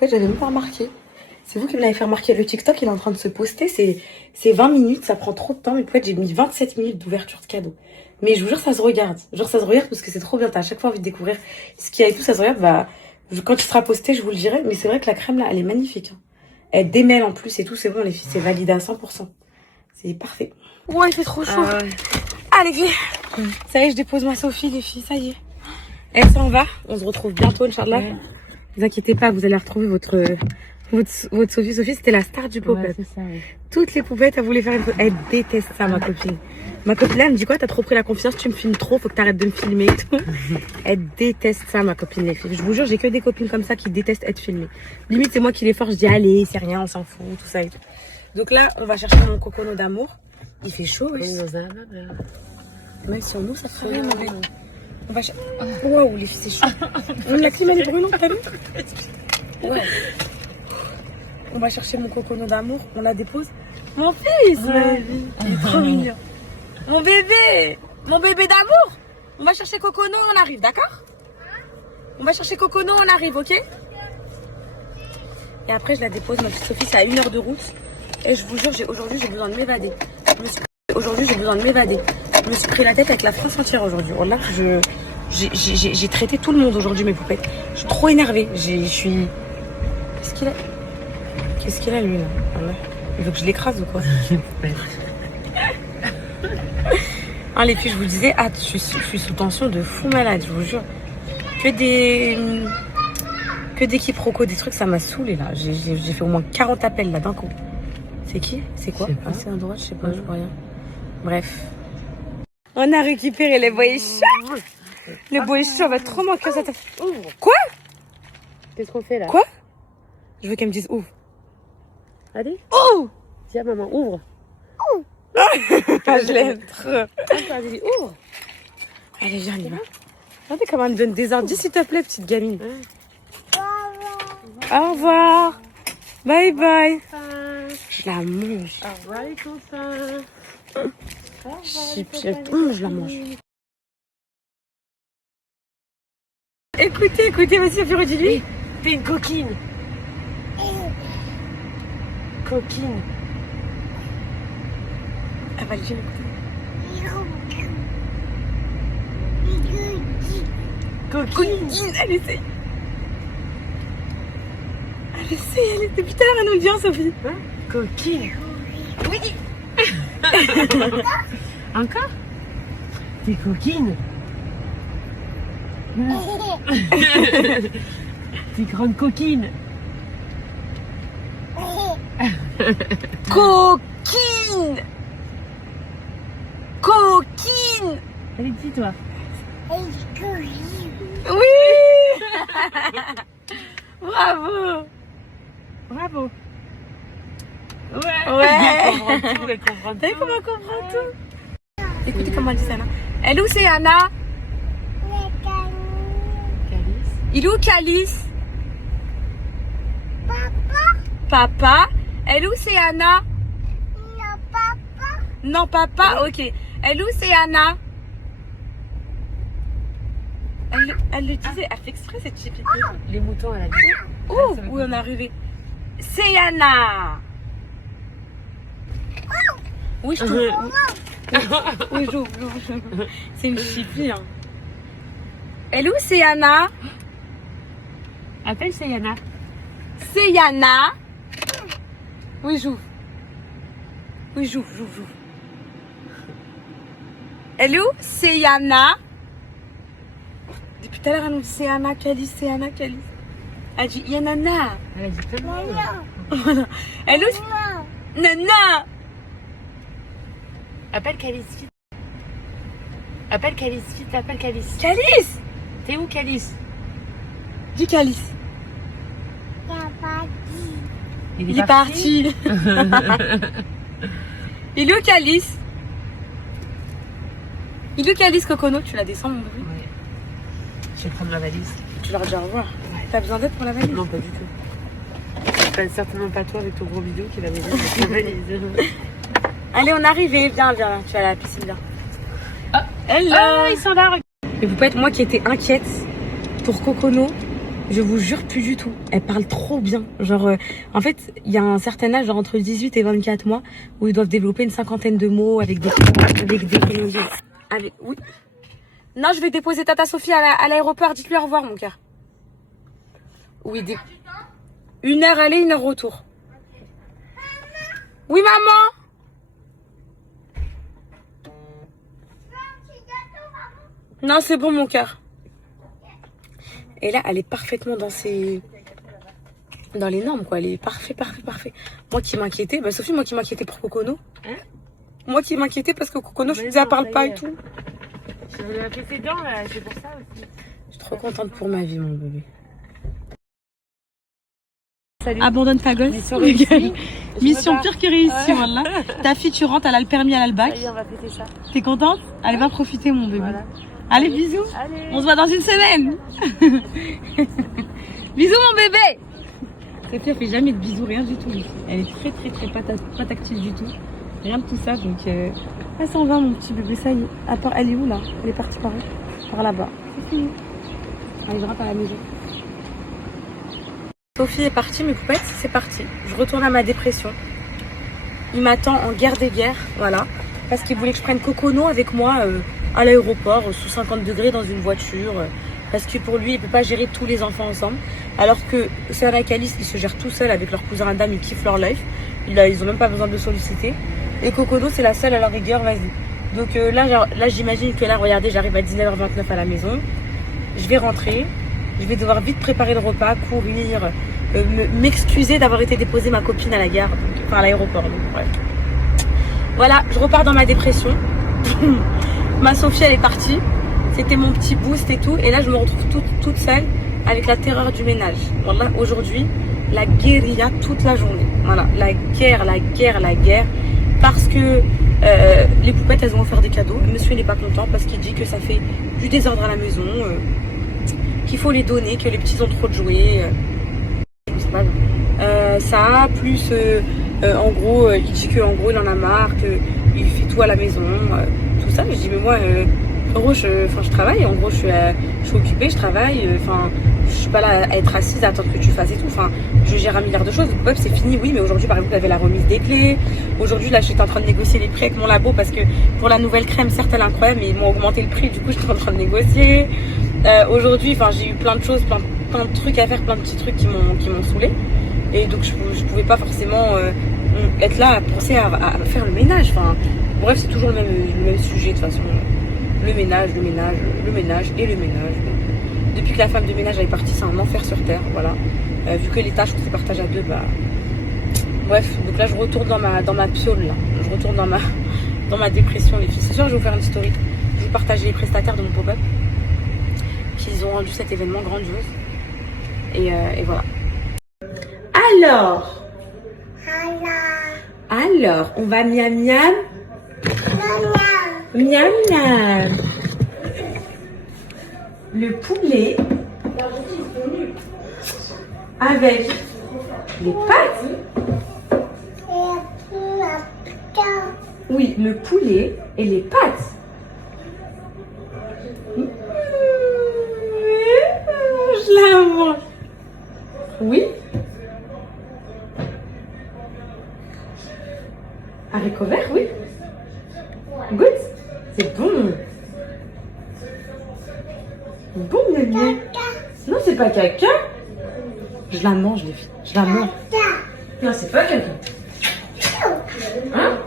Ouais, j'avais même pas remarqué. C'est vous qui me l'avez fait remarquer. Le TikTok, il est en train de se poster. C'est 20 minutes, ça prend trop de temps. Mais peut-être j'ai mis 27 minutes d'ouverture de cadeau. Mais je vous jure, ça se regarde. Genre, ça se regarde parce que c'est trop bien. T'as à chaque fois envie de découvrir ce qu'il y a et tout. Ça se regarde. Bah, quand il sera posté, je vous le dirai. Mais c'est vrai que la crème, là, elle est magnifique. Hein. Elle démêle en plus et tout. C'est bon, les filles. C'est validé à 100%. C'est parfait. Ouais, il fait trop chaud. Ah ouais. Allez, filles. Ça y est, je dépose ma Sophie, les filles. Ça y est. Elle s'en va. On se retrouve bientôt, Inch'Allah. Ouais. Ne vous inquiétez pas, vous allez retrouver votre Sophie. Sophie, c'était la star du Ouais, poupette. c'est ça, ouais. Toutes les poupettes, elle voulait faire une... Elle déteste ça, ma copine. Ma copine, là, elle me dit quoi? T'as trop pris la confiance, tu me filmes trop, faut que t'arrêtes de me filmer et tout. Elle déteste ça, ma copine, les filles. Je vous jure, j'ai que des copines comme ça qui détestent être filmées. Limite, c'est moi qui les force, je dis allez, c'est rien, on s'en fout, tout ça et tout. Donc là, on va chercher mon Cocono d'amour. Il fait chaud, oui. Dans un meuble. Même si on nous, ça ferait rien, mais... On va chercher... Waouh, les filles, c'est chaud. La clim, elle est brûlante, t'as vu? Ouais. On va chercher mon Cocono d'amour, on la dépose. Mon fils, il est trop mignon. Mon bébé d'amour. On va chercher Cocono, on arrive, d'accord? On va chercher Cocono, on arrive, ok? Et après, je la dépose, ma petite Sophie, c'est à 1 heure de route. Et je vous jure, aujourd'hui, j'ai besoin de m'évader. Aujourd'hui, j'ai besoin de m'évader. Je me suis pris la tête avec la France entière aujourd'hui. Wallah, j'ai traité tout le monde aujourd'hui, mes poupettes. Je suis trop énervée. Je suis... Qu'est-ce qu'il a, lui, là? Wallah. Il veut que je l'écrase ou quoi? Hein, les filles, je vous disais, je suis sous tension de fou malade, je vous jure. Que des quiproquos, des trucs, ça m'a saoulé là. J'ai fait au moins 40 appels là d'un coup. C'est qui? C'est quoi? Ah, c'est un droit, je sais pas, je vois rien. Bref. On a récupéré les boys chats. Les boys chats, on va trop manquer ça. Ouvre. Quoi? Qu'est-ce qu'on fait là? Quoi? Je veux qu'elle me dise ouvre. Allez. Oh! Tiens, maman, ouvre. Ah, je l'aime trop. Vas-y, ouvre. Allez, viens, on y va. Regardez comment elle me donne des ordres. Dis s'il te plaît, petite gamine. Au revoir. Bye bye. Je la mange. Au revoir les copains. Je la mange. Écoutez, vas-y, Sophie, redis-lui. T'es une coquine. Coquine. Elle va le dire, écoutez. Coquine. Elle essaye. Depuis tout à l'heure, elle nous le dit, hein, Sophie. Hein? Coquine. Oui. Encore? T'es coquine. T'es grande coquine. Coquine. Allez, dis-toi. Oui. Bravo. Bravo. Ouais. Elle comprend T'as vu tout. comment elle comprend tout? Écoutez comment elle dit ça là. Elle est où, c'est Anna? Calice. Il est où Calice? papa. Elle est où c'est Anna? Non, papa. Non, papa, ok. Elle est où c'est Anna? Elle le disait, elle fait exprès cette chipi. Les moutons, elle a dit. Oh, où on est arrivé? C'est Anna. Oui, je trouve. Oui, j'ouvre. C'est une chipi. Hein. Elle est où c'est Anna? Appelle Sayana. C'est Yana. Oui, j'ouvre. Oui, j'ouvre. Elle est où? C'est Yana. Depuis tout à l'heure, elle nous dit c'est Yana, Calice, c'est Yana, Calice. Elle dit Yanana. Elle a dit plein de mots. Voilà. Elle est où? Nana. Appelle Calice vite. Appelle Calice vite, appelle Calice. Calice. T'es où Calice? Dis Calice. Il est parti. Il est où Calice? Il est où Calice, Cocono? Tu la descends, mon bébé? Ouais. Je vais prendre ma valise. Tu leur dis au revoir. T'as besoin d'aide pour la valise? Non, pas du tout. Certainement pas toi avec ton gros vidéo qui va m'aider avec la valise. Allez, on est arrivé. Viens, tu vas à la piscine là. Ah. Hello. Ah, ils sont là. Mais vous pouvez être moi qui étais inquiète pour Cocono. Je vous jure plus du tout. Elle parle trop bien. Genre, en fait, il y a un certain âge, genre entre 18 et 24 mois, où ils doivent développer une cinquantaine de mots avec des oui. Non, je vais déposer Tata Sophie à l'aéroport. Dites-lui au revoir, mon cœur. Oui, 1 heure aller, 1 heure retour. Oui, maman. Non, c'est bon, mon cœur. Et là, elle est parfaitement dans les normes, quoi. Elle est parfait. Moi qui m'inquiétais, bah Sophie, moi qui m'inquiétais pour Cocono. Hein? Moi qui m'inquiétais parce que Cocono, je disais, elle parle pas et tout. Je voulais appeler ses dents, là, c'est pour ça aussi. Je suis trop contente pour ma vie, mon bébé. Salut. Abandonne ta gosse. Mission pire que réussie, voilà. Ta fille, tu rentres, elle a le permis, elle a le bac. Allez, on va fêter ça. T'es contente? Allez, va profiter, mon bébé. Voilà. Allez, bisous. Allez. On se voit dans une semaine. Bisous, mon bébé. Sophie, elle fait jamais de bisous, rien du tout. Ici. Elle est très pas tactile du tout. Rien de tout ça, donc elle s'en va, mon petit bébé, ça y est. Attends, elle est où là? Elle est partie par où? Par là-bas. C'est fini. Elle arrivera par la maison. Sophie est partie, mes poupettes, c'est parti. Je retourne à ma dépression. Il m'attend en guerre des guerres, voilà. Parce qu'il voulait que je prenne Cocono avec moi à l'aéroport, sous 50 degrés dans une voiture. Parce que pour lui, il ne peut pas gérer tous les enfants ensemble. Alors que Sarah et Calice, ils se gèrent tout seuls avec leur cousin Adam, ils kiffent leur life. Ils n'ont même pas besoin de le solliciter. Et Cocono, c'est la seule à la rigueur, vas-y. Donc là, j'imagine que là, regardez, j'arrive à 19h29 à la maison. Je vais rentrer. Je vais devoir vite préparer le repas, courir, m'excuser d'avoir été déposer ma copine à la gare, enfin à l'aéroport. Donc, bref. Voilà, je repars dans ma dépression. Ma Sophie, elle est partie. C'était mon petit boost et tout. Et là, je me retrouve toute seule avec la terreur du ménage. Voilà, aujourd'hui, la guérilla toute la journée. Voilà, la guerre. Parce que les poupettes, elles vont faire des cadeaux. Le monsieur n'est pas content parce qu'il dit que ça fait du désordre à la maison. Qu'il faut les donner, que les petits ont trop de jouets. Ça, plus en gros, il dit qu'en gros il en a marre, qu'il fait tout à la maison, tout ça. Je dis mais moi, en gros, je travaille, en gros je suis occupée, je travaille, je suis pas là à être assise à attendre que tu fasses et tout. Je gère 1 milliard de choses. Le peuple c'est fini, oui, mais aujourd'hui par exemple, il y avait la remise des clés. Aujourd'hui là, j'étais en train de négocier les prix avec mon labo parce que pour la nouvelle crème, certes elle est incroyable, mais ils m'ont augmenté le prix, du coup j'étais en train de négocier. Aujourd'hui, j'ai eu plein de choses, plein de trucs à faire, plein de petits trucs qui m'ont saoulée. Et donc je pouvais pas forcément être là à penser à faire le ménage. Bref, c'est toujours le même sujet de toute façon. Le ménage. Depuis que la femme de ménage est partie, c'est un enfer sur terre, voilà. Vu que les tâches on se partage à 2, bref, donc là je retourne dans ma piole là. Je retourne dans ma dépression, les filles. Ce soir je vais vous faire une story. Je vais vous partager les prestataires de mon pop-up qu'ils ont rendu cet événement grandiose. Et voilà. Alors, on va miam miam. Miam miam. Le poulet avec Les pâtes? Oui, le poulet et les pâtes. Je la mange. Oui. Haricots verts, oui. Goûte. C'est bon. Bon, Miam. Non, c'est pas caca. Je la mange, les filles. Je la mange. Non, c'est pas caca. Hein?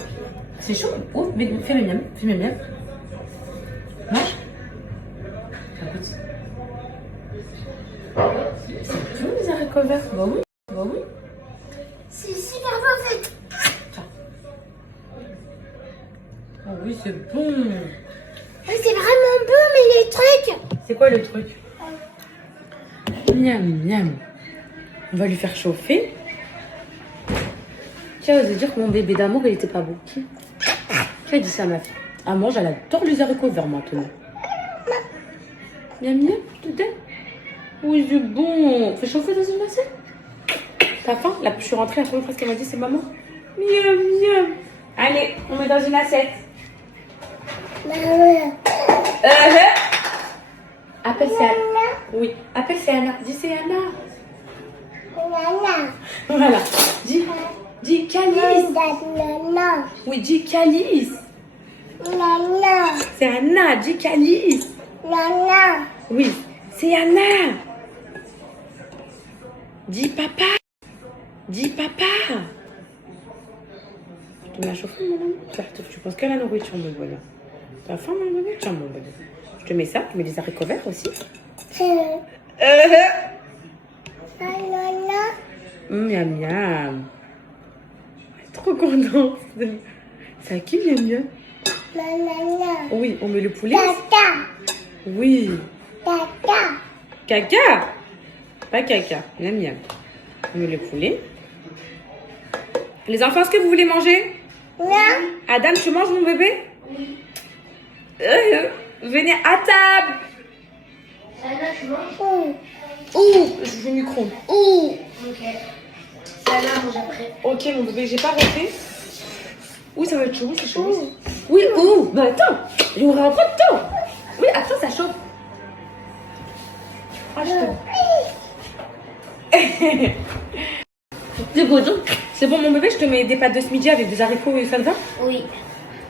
C'est chaud. Oh, mais fais le miam. Fais le miam. Mange. Ah, goûte. C'est bon, les haricots verts. Bah oui. Bah oui. C'est super bon fait. Ah oui, c'est bon. C'est vraiment bon, mais les trucs. C'est quoi le truc? Miam, miam. On va lui faire chauffer. Qui a osé dire que mon bébé d'amour, il était pas beau? Qui a dit ça à ma fille? Ah, moi, elle adore les haricots verts maintenant. Miam, miam, tout est. Oui, c'est bon. Fais chauffer dans une assiette. T'as faim? Là, je suis rentrée, la première phrase qu'elle m'a dit, c'est maman. Miam, miam. Allez, on met dans une assiette. Appelle c'est Anna. Oui, appelle c'est Anna. Dis c'est Anna. Voilà. Dis Calice. Oui, dis Calice. C'est Anna. Dis Calice. Oui, c'est Anna. Dis papa. Dis papa. Tu m'as chauffé, mon amour. Tu penses qu'à la nourriture, mon bonhomme. T'as faim, mon bonhomme? Tiens, mon bonhomme. Je te mets ça. Tu mets des haricots verts aussi. Miam, miam. Trop contente. C'est à qui, miam, miam? Oui, on met le poulet. Oui. Caca. Pas caca. Miam, miam. On met le poulet. Les enfants, est-ce que vous voulez manger? Adam, tu manges, mon bébé? Oui. Venez à table. Anna, tu manges? Ouh, je veux le micro. Ouh. Ok. Anna mange après. Ok, mon bébé, j'ai pas refait. Oui, ça va être chaud, oui, c'est chaud. Oui, ouh. Bah attends, il y aura un peu de temps. Oui, attends, ça chauffe. Ah, je te... C'est bon, donc. C'est bon, mon bébé, je te mets des pâtes de ce midi avec des haricots et ça te va? Oui.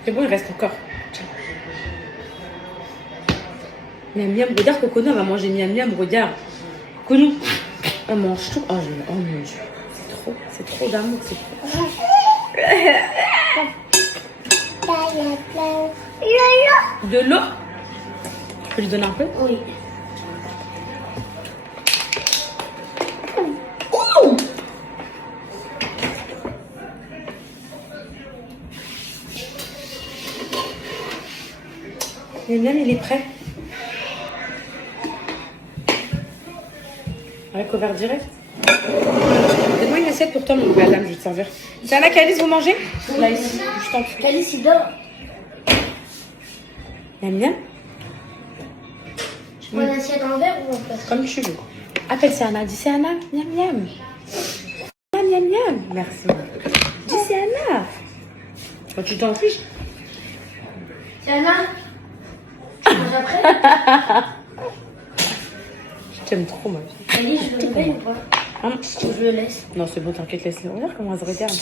C'est bon, il reste encore. Tiens. Miam, miam, regarde, Cocono, elle va manger miam, miam, regarde. Cocono, elle mange tout. Oh, oh mon Dieu, c'est trop d'amour, c'est trop. De l'eau? Tu peux lui donner un peu? Oui. Ouh! Miam, miam, il est prêt. Haricot vert direct. Donne-moi une assiette pour toi, mon madame, je vais te servir. C'est Anna, Calice, vous mangez? Là, ici, je t'en prie. Calice, il dort. Miam, miam. Tu prends l'assiette en verre ou en plastique? Comme tu veux. Appelle c'est Anna, dis c'est Anna. Miam, miam. Miam, miam, miam. Merci. Dis c'est Anna. Oh, tu t'en fiches? C'est Anna? Tu manges après? Je t'aime trop, ma vie. Calice, je le réveille ou pas? Hein? Ou je le laisse? Non, c'est bon, t'inquiète, laisse-le. Regarde comment elle se regarde.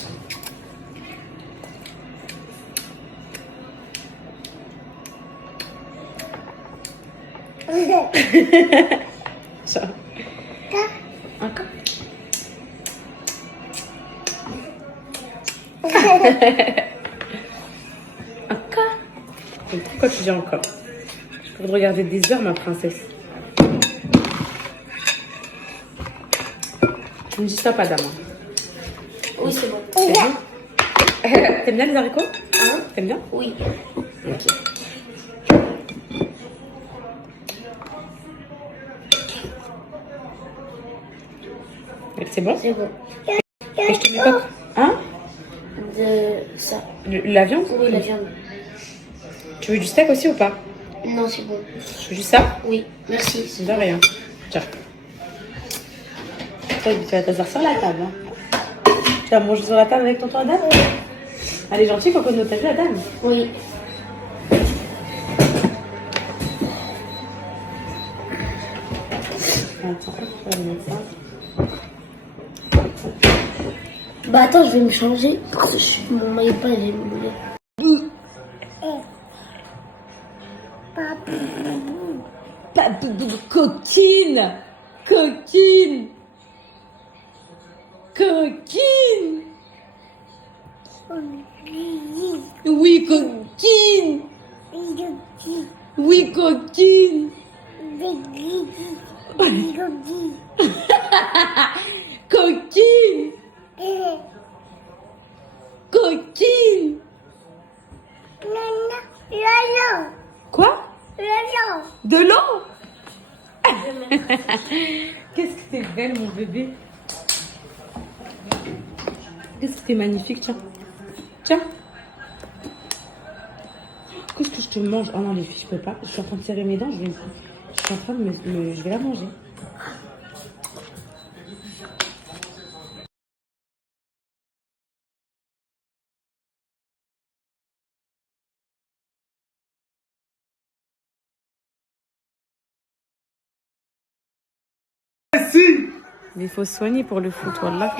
Ça. Encore. Encore. J'aime trop quand tu dis encore. Je peux te regarder des heures, ma princesse. Tu me dis stop, Adam. Oui, c'est bon. C'est bon. T'aimes bien les haricots? Hein? T'aimes bien? Oui. Ok. C'est bon? C'est bon. Et je te mets quoi? Hein? De ça. La viande? Oui, la viande. Tu veux du steak aussi ou pas? Non, c'est bon. Je veux juste ça? Oui, merci. De rien. Tiens. Toi, tu vas t'asseoir sur la table. Hein. Tu vas manger sur la table avec tonton Adam? Elle est gentille, Cocono, t'as vu Adam? Oui. Attends, je vais mettre ça. Bah attends, je vais me changer parce que mon maillot pas, j'ai moulé. Coquine! Coquine! Coquine! Oui, coquine! Oui, coquine! Coquine! Coquine! Quoi? De l'eau? Qu'est-ce que t'es belle, mon bébé. Qu'est-ce que t'es magnifique, tiens. Tiens. Qu'est-ce que je te mange? Oh non, les filles, je peux pas. Je suis en train de serrer mes dents. Je suis en train de je vais la manger. Messi! Mais il faut se soigner pour le foot. Wallah,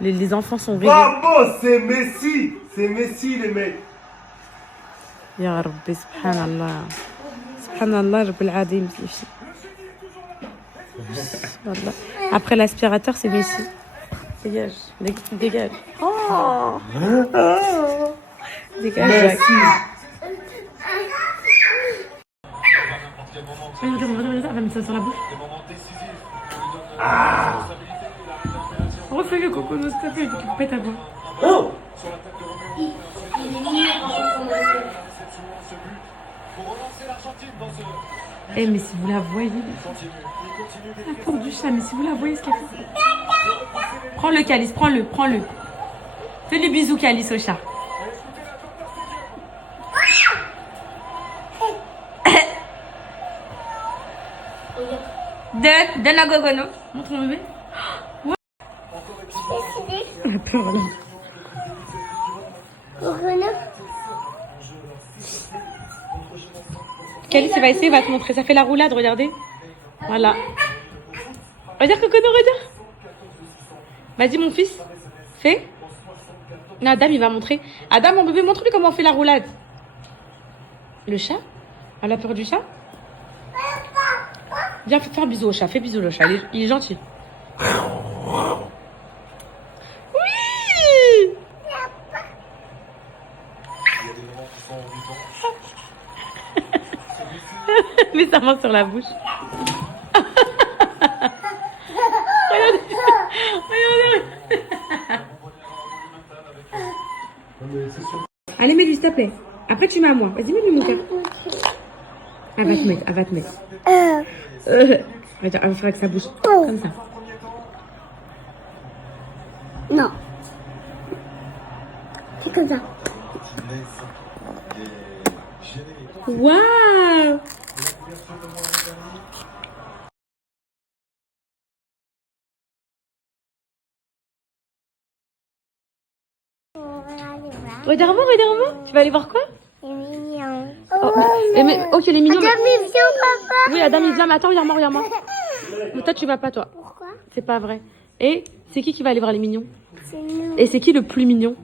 les enfants sont réglés. Bravo, c'est Messi! C'est Messi, les mecs! Ya Rabbi, subhanallah. Subhanallah, Rabbil Adim. Wallah. Après l'aspirateur, c'est Messi. Dégage, dégage. Oh! Dégage, Jacques. Regarde, elle va mettre ça sur la bouche. Refais le Cocono, s'il te plaît, tu pètes à boire. Oh! Eh, mais si vous la voyez. La pauvre du chat, mais si vous la voyez ce qu'elle fait. Prends le calice, prends-le, prends-le. Fais le bisou calice au chat. Donne la Cocono. Montre mon bébé. Calice, il va essayer, il va te montrer. Ça fait la roulade, regardez. Voilà. Regarde, Cocono, regarde. Vas-y, mon fils. Fais. Non, Adam, il va montrer. Adam, mon bébé, montre-lui comment on fait la roulade. Le chat? Elle a peur du chat? Viens, fais un bisou au chat. Fais bisou au chat. Il est gentil. Oui! Mais ça monte sur la bouche. Regardez. Regardez. Allez, mets-lui, s'il te plaît. Après, tu mets à moi. Vas-y, mets-lui mon cœur. Elle va te mettre, elle va te mettre. Attends, elle va faire avec sa bouche. Comme ça. Non. C'est comme ça. Waouh! Regarde-moi, regarde-moi. Tu vas aller voir quoi? C'est mignon. Oh, ok, les mignons. Adam, il vient, papa. Oui, Adam, il vient. Mais attends, regarde-moi, regarde-moi. Mais toi, tu vas pas, toi. Pourquoi? C'est pas vrai. Et c'est qui va aller voir les mignons? C'est nous. Et c'est qui le plus mignon?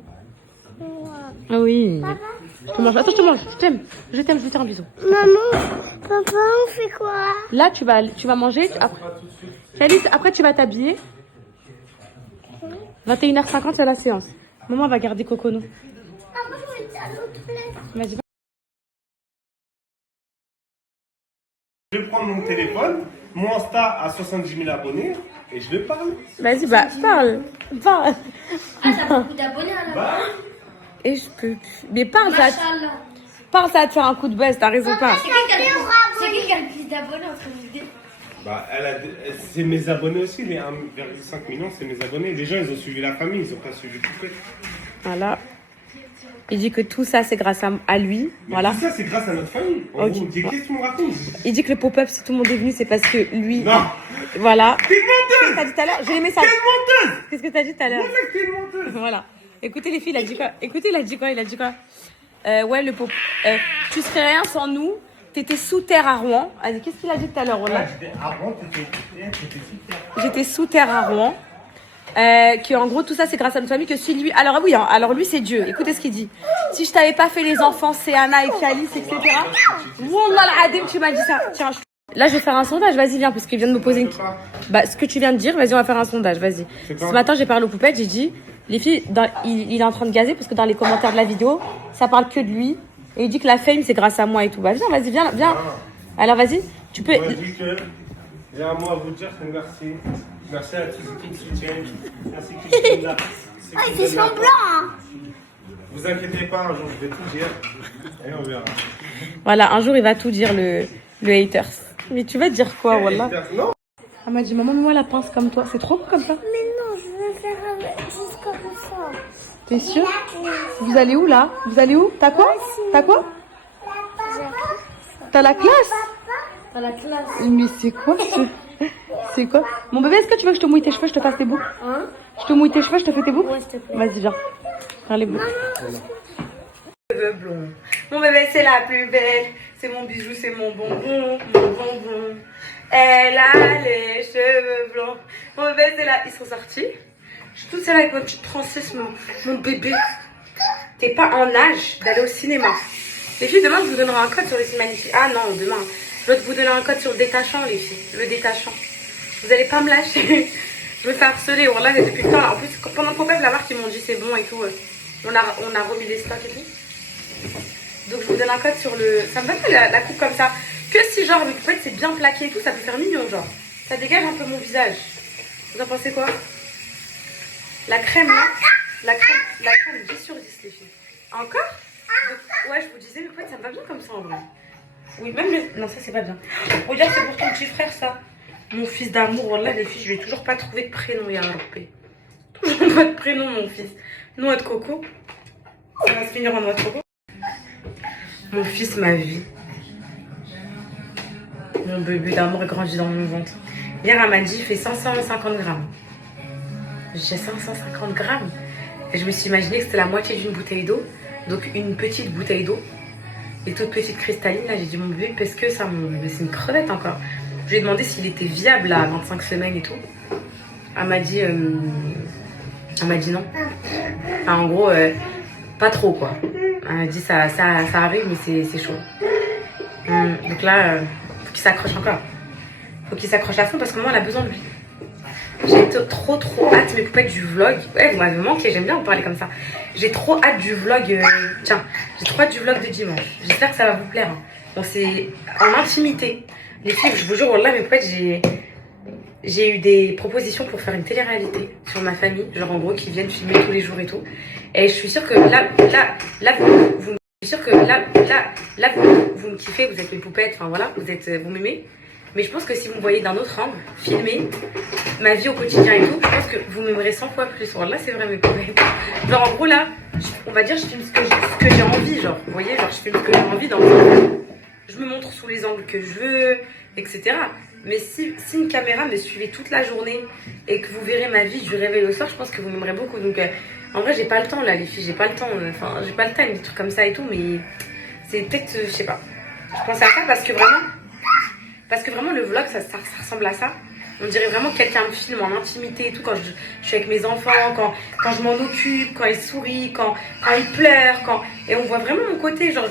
Ah oui. Papa. Attends, je te mange. Je t'aime. Je t'aime, je vais te faire un bisou. Maman, papa, on fait quoi? Là, tu vas manger. Calice, après, tu vas t'habiller. 21h50, c'est la séance. Maman va garder Cocono. Papa, je vais à l'autre place. Vas-y. Je vais prendre mon téléphone, mon Insta a 70 000 abonnés et je vais parler. Vas-y, bah, parle. Parle. Ah, t'as beaucoup d'abonnés alors. Et je peux plus. Mais parle, ça. Parle, ça va te faire un coup de buzz, t'as raison, pas. C'est qui qui a le plus d'abonnés entre vous deux? Bah, c'est mes abonnés aussi, les 1,5 million, c'est mes abonnés. Les gens, ils ont suivi la famille, ils ont pas suivi tout fait. Voilà. Il dit que tout ça, c'est grâce à lui. Mais Voilà. tout ça, c'est grâce à notre famille. En Ok. gros, qu'est-ce que tu me racontes? Il dit que le pop-up, si tout le monde est venu, c'est parce que lui. Non. Voilà. T'es une Qu'est-ce que menteuse. t'as dit tout à l'heure? J'ai les messages. T'es une menteuse. Qu'est-ce que t'as dit tout à l'heure? Moi, je sais que t'es une menteuse. Voilà. Écoutez les filles, il a dit quoi? Écoutez, il a dit quoi? Il a dit quoi? Ouais, le pop. Tu serais rien sans nous. T'étais sous terre à Rouen. Allez, qu'est-ce qu'il a dit tout à l'heure, Wallah? Avant, t'étais super. J'étais sous terre à Rouen. Que en gros tout ça c'est grâce à notre famille, que si lui alors oui hein, alors lui c'est Dieu, écoutez ce qu'il dit, si je t'avais pas fait les enfants c'est Anna et Alice etc. Wallah l'adem tu m'as dit ça. Tiens là je vais faire un sondage, vas-y viens parce qu'il vient de me poser une... Bah ce que tu viens de dire, vas-y on va faire un sondage, vas-y. Ce matin j'ai parlé aux poupettes, j'ai dit les filles il est en train de gazer parce que dans les commentaires de la vidéo ça parle que de lui et il dit que la fame c'est grâce à moi et tout. Bah viens vas-y viens. Alors vas-y tu peux. On m'a dit que j'ai un mot à vous dire, c'est merci. Merci à tous ceux qui me soutiennent. Merci qui sont là. Ah, c'est semblant. Vous inquiétez pas, un jour je vais tout dire. Et on verra. Voilà un jour il va tout dire le haters. Mais tu vas dire quoi wallah? Non. Elle m'a dit maman moi la pince comme toi, c'est trop beau comme ça. Mais non, je veux faire juste comme ça. T'es sûr? Vous allez où là? Vous allez où? T'as quoi? T'as quoi? T'as la classe? À la classe. Mais c'est quoi c'est quoi? Mon bébé, est-ce que tu veux que je te mouille tes cheveux, je te fasse tes boucles? Hein? Je te mouille tes cheveux, je te fais tes boucles? Ouais, s'il te plaît. Vas-y, viens. Faire les boucles. Cheveux blonds. Mon bébé, c'est la plus belle. C'est mon bijou, c'est mon bonbon. Mon bonbon. Elle a les cheveux blancs. Mon bébé, c'est là. Ils sont sortis. Je suis toute seule avec ma petite princesse, mon bébé. T'es pas en âge d'aller au cinéma. Les filles, demain, je vous donnerai un code sur les films magnifiques. Ah non, demain. Je vais vous donner un code sur le détachant, les filles. Le détachant. Vous allez pas me lâcher. Je me fais harceler. Là, depuis le temps. Là. En plus, pendant le problème, la marque, ils m'ont dit c'est bon et tout. On a remis les stocks et tout. Donc, je vous donne un code sur le. Ça me va pas la coupe comme ça. Que si, genre, en fait, c'est bien plaqué et tout, ça peut faire mignon, genre. Ça dégage un peu mon visage. Vous en pensez quoi? La crème, là. La crème 10 sur 10, les filles. Encore? Donc, ouais, je vous disais, mais en fait, ça me va bien comme ça, en vrai. Oui, même le... Non, ça, c'est pas bien. Regarde, c'est pour ton petit frère, ça. Mon fils d'amour, là, les filles, je lui ai toujours pas trouvé de prénom, il y a un paix. Toujours pas de prénom, mon fils. Noix de coco. Ça va se finir en noix de coco. Mon fils, ma vie. Mon bébé d'amour grandit dans mon ventre. Hier, elle m'a dit, il fait 550 grammes. J'ai 550 grammes. Et je me suis imaginé que c'était la moitié d'une bouteille d'eau. Donc, une petite bouteille d'eau. Et toute petite cristalline, là, j'ai dit, mon bébé, parce que ça, mon bébé, c'est une crevette encore. Je lui ai demandé s'il était viable à 25 semaines et tout. Elle m'a dit non. Enfin, en gros, pas trop, quoi. Elle m'a dit, ça arrive, mais c'est chaud. Donc là, faut qu'il s'accroche encore. Faut qu'il s'accroche à fond parce que moi, elle a besoin de lui. J'ai trop hâte, mes poupettes, du vlog. Ouais, vous m'avez manqué, j'aime bien vous parler comme ça. J'ai trop hâte du vlog. J'ai trop hâte du vlog de dimanche. J'espère que ça va vous plaire. Hein. Bon, c'est en intimité. Les filles, je vous jure, là, mes poupettes, j'ai eu des propositions pour faire une télé-réalité sur ma famille. Genre, en gros, qui viennent filmer tous les jours et tout. Et je suis sûre que là, vous me kiffez, vous êtes mes poupettes, enfin voilà, vous m'aimez. Mais je pense que si vous me voyez d'un autre angle, filmer ma vie au quotidien et tout, je pense que vous m'aimerez 100 fois plus. Là, c'est vrai, mes poupettes. Genre, en gros, là, on va dire, je filme ce que j'ai envie, genre. Vous voyez, genre, je filme ce que j'ai envie dans le sens. Je me montre sous les angles que je veux, etc. Mais si une caméra me suivait toute la journée et que vous verrez ma vie du réveil au soir, je pense que vous m'aimerez beaucoup. Donc, en vrai, j'ai pas le temps, là, les filles, j'ai pas le temps. Enfin, j'ai pas le time, des trucs comme ça et tout, mais c'est peut-être, je sais pas. Je pense à ça parce que vraiment, le vlog, ça ressemble à ça. On dirait vraiment que quelqu'un me filme en intimité et tout, quand je suis avec mes enfants, quand je m'en occupe, quand ils sourient, quand ils pleurent, et on voit vraiment mon côté, genre,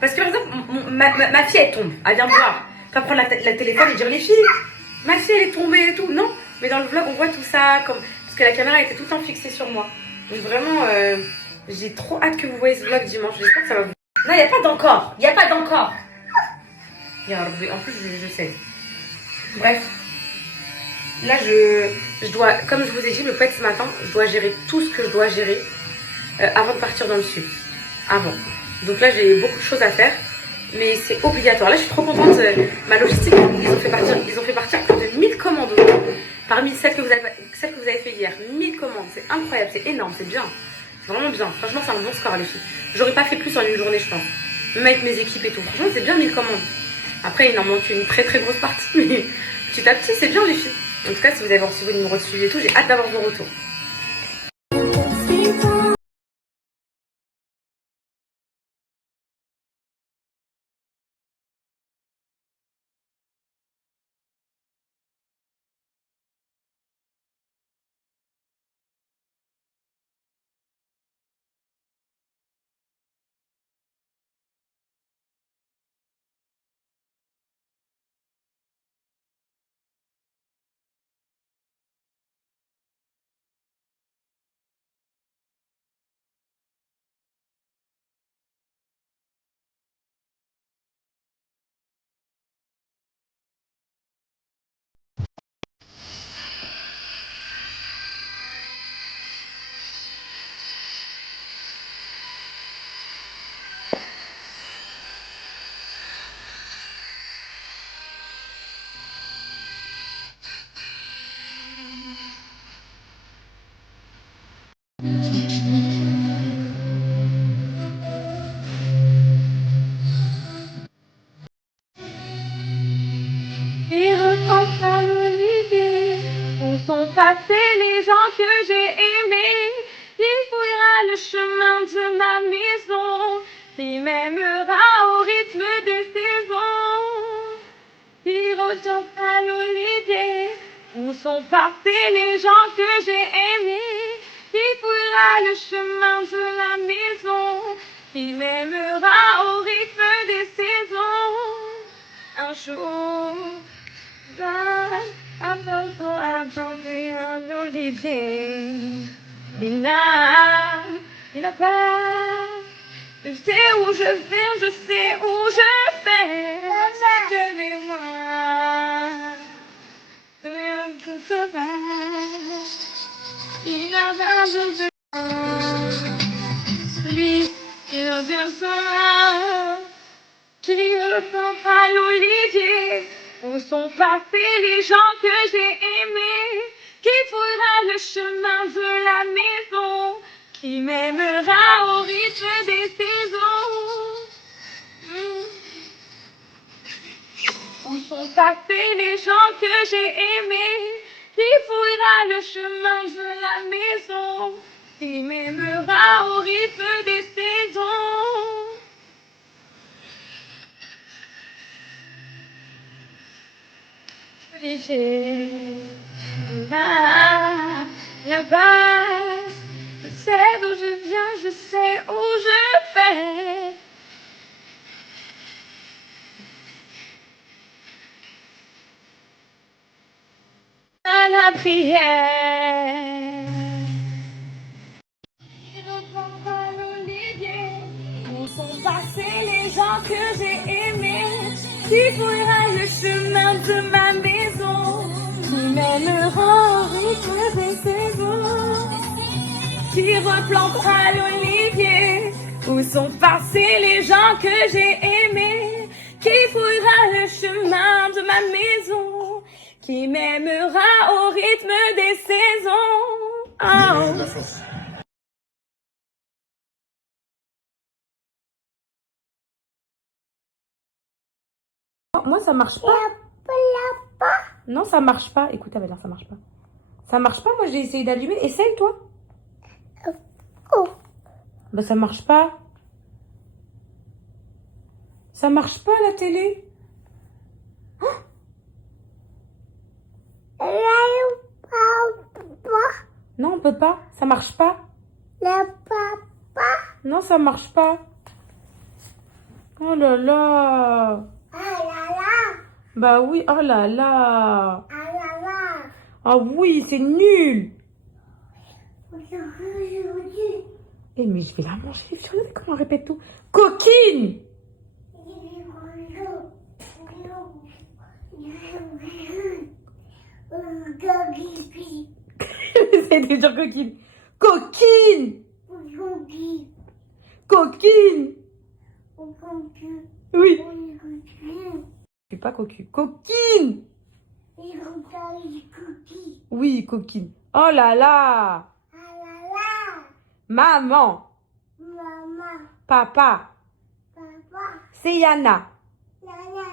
parce que par exemple, ma fille, elle tombe, elle vient me voir, pas prendre la téléphone et dire, les filles, ma fille, elle est tombée et tout, non, mais dans le vlog, on voit tout ça, parce que la caméra était tout le temps fixée sur moi. Donc vraiment, j'ai trop hâte que vous voyez ce vlog dimanche, j'espère que ça va vous... Non, il n'y a pas d'encore, en plus, je sais. Bref. Là, je dois, comme je vous ai dit, le fait ce matin, je dois gérer tout ce que je dois gérer avant de partir dans le sud. Avant. Donc là, j'ai beaucoup de choses à faire, mais c'est obligatoire. Là, je suis trop contente. Ma logistique, ils ont fait partir plus de 1000 commandes. Parmi celles que vous avez fait hier. 1000 commandes, c'est incroyable, c'est énorme, c'est bien. Vraiment bien. Franchement, c'est un bon score, les filles. J'aurais pas fait plus en une journée, je pense. Même avec mes équipes et tout. Franchement, c'est bien 1000 commandes. Après, il en manque une très très grosse partie. Mais petit à petit, c'est bien, les filles. En tout cas, si vous avez reçu vos numéros de suivi et tout, j'ai hâte d'avoir vos retours. Et repense à l'idée où sont passés les gens que j'ai aimés. Il fouillera le chemin de ma maison, il m'aimera au rythme des saisons. Il repense à l'idée où sont passés les gens que j'ai aimés. Il fouillera le chemin de la maison, il m'aimera au rythme des saisons. Un jour, I'm un olivier. Il n'a pas. Je sais où je viens, je sais où je vais. Je vais voir. Tout se va. Il a besoin de lui. Il revient sera. Qui reprendra l'olivier? Où sont passés les gens que j'ai aimés? Qui fouillera le chemin de la maison? Qui m'aimera au rythme des saisons? Où sont passés les gens que j'ai aimés? Qui fouillera le chemin de la maison? Qui m'aimera au rythme des saisons? Là-bas, je sais d'où je viens, je sais où je vais. À la prière. Où sont passés les gens que j'ai aimés? Qui fouillera le chemin de ma maison? Qui m'aimera au rythme des saisons? Qui replantera l'olivier? Où sont passés les gens que j'ai aimés? Qui fouillera le chemin de ma maison? Qui m'aimera au rythme des saisons? Oh. Moi, ça marche pas. Non, ça marche pas. Écoute, elle va dire ça marche pas. Ça marche pas, moi j'ai essayé d'allumer. Essaye, toi. Oh. Bah, ça marche pas. Ça marche pas, la télé. Non, on peut pas. Ça marche pas. Non, ça marche pas. Oh là là. Bah oui, oh là là. Ah oui, c'est nul. Eh mais je vais la manger. Regardez comment on répète tout. Coquine. Essaye de dire coquine. Coquine. Coquine. Oui. Je suis pas cocu. Coquine. Oui, coquine. Oh là là. Maman. Maman. Papa. Papa. C'est Yana. Nana.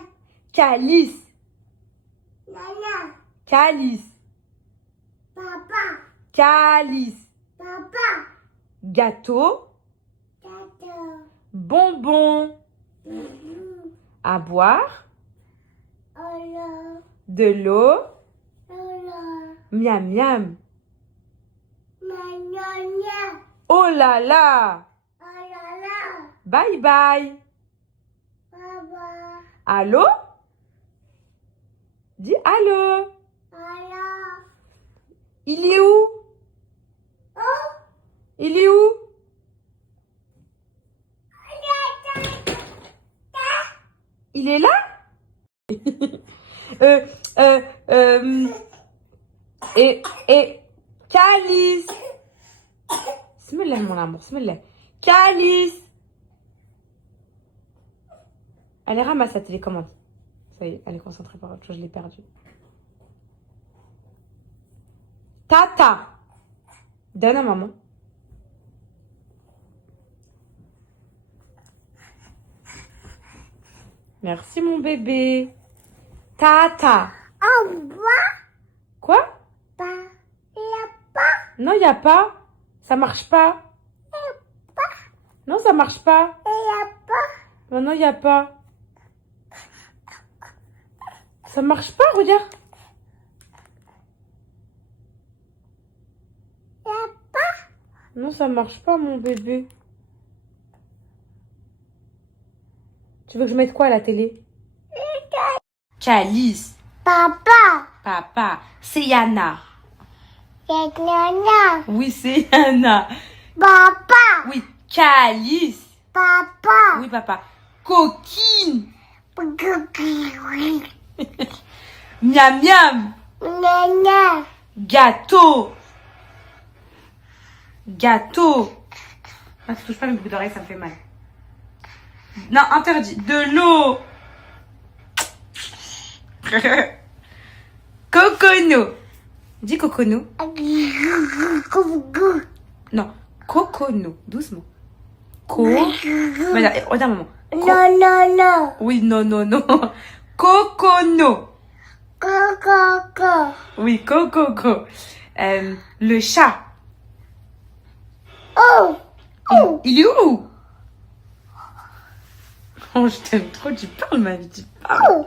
Calice. Nana. Calice. Papa. Calice. Papa. Gâteau. Tato. Bonbon. À boire. Olo. De l'eau. Olo. Miam miam. Manana. Oh là là. Olala. Bye bye. Baba. Allô? Dis allô. Olo. Il est où? Oh. Il est où? Il est là? Et Calice. Bismillah mon amour, bismillah. Calice. Allez, ramasse la télécommande. Ça y est, elle est concentrée par autre chose, je l'ai perdue. Tata. Donne à maman. Merci mon bébé. Tata. Au revoir. Quoi? Pas. Il n'y a pas. Non, il n'y a pas. Ça marche pas. Non, ça marche pas. Il n'y a pas. Non, il n'y a pas. Ça marche pas, regarde. Il n'y a pas. Non, ça marche pas, mon bébé. Tu veux que je mette quoi à la télé? Calice. Papa. Papa. C'est Yana. C'est Nana. Oui, c'est Yana. Papa. Oui, Calice. Papa. Oui, papa. Coquine. Oui. Miam miam. Nana. Gâteau. Gâteau. Ah, tu touches pas mes boucles d'oreilles, ça me fait mal. Non, interdit. De l'eau. Cocono. Dis cocono. Non, cocono. Doucement. Regarde, regarde maman. Non, non, non. Oui, non, non, non. Cocono. Coco. Oui, coco. Le chat. Oh. Oh. Il est où? Oh, je t'aime trop, tu parles ma vie, tu parles. Oh.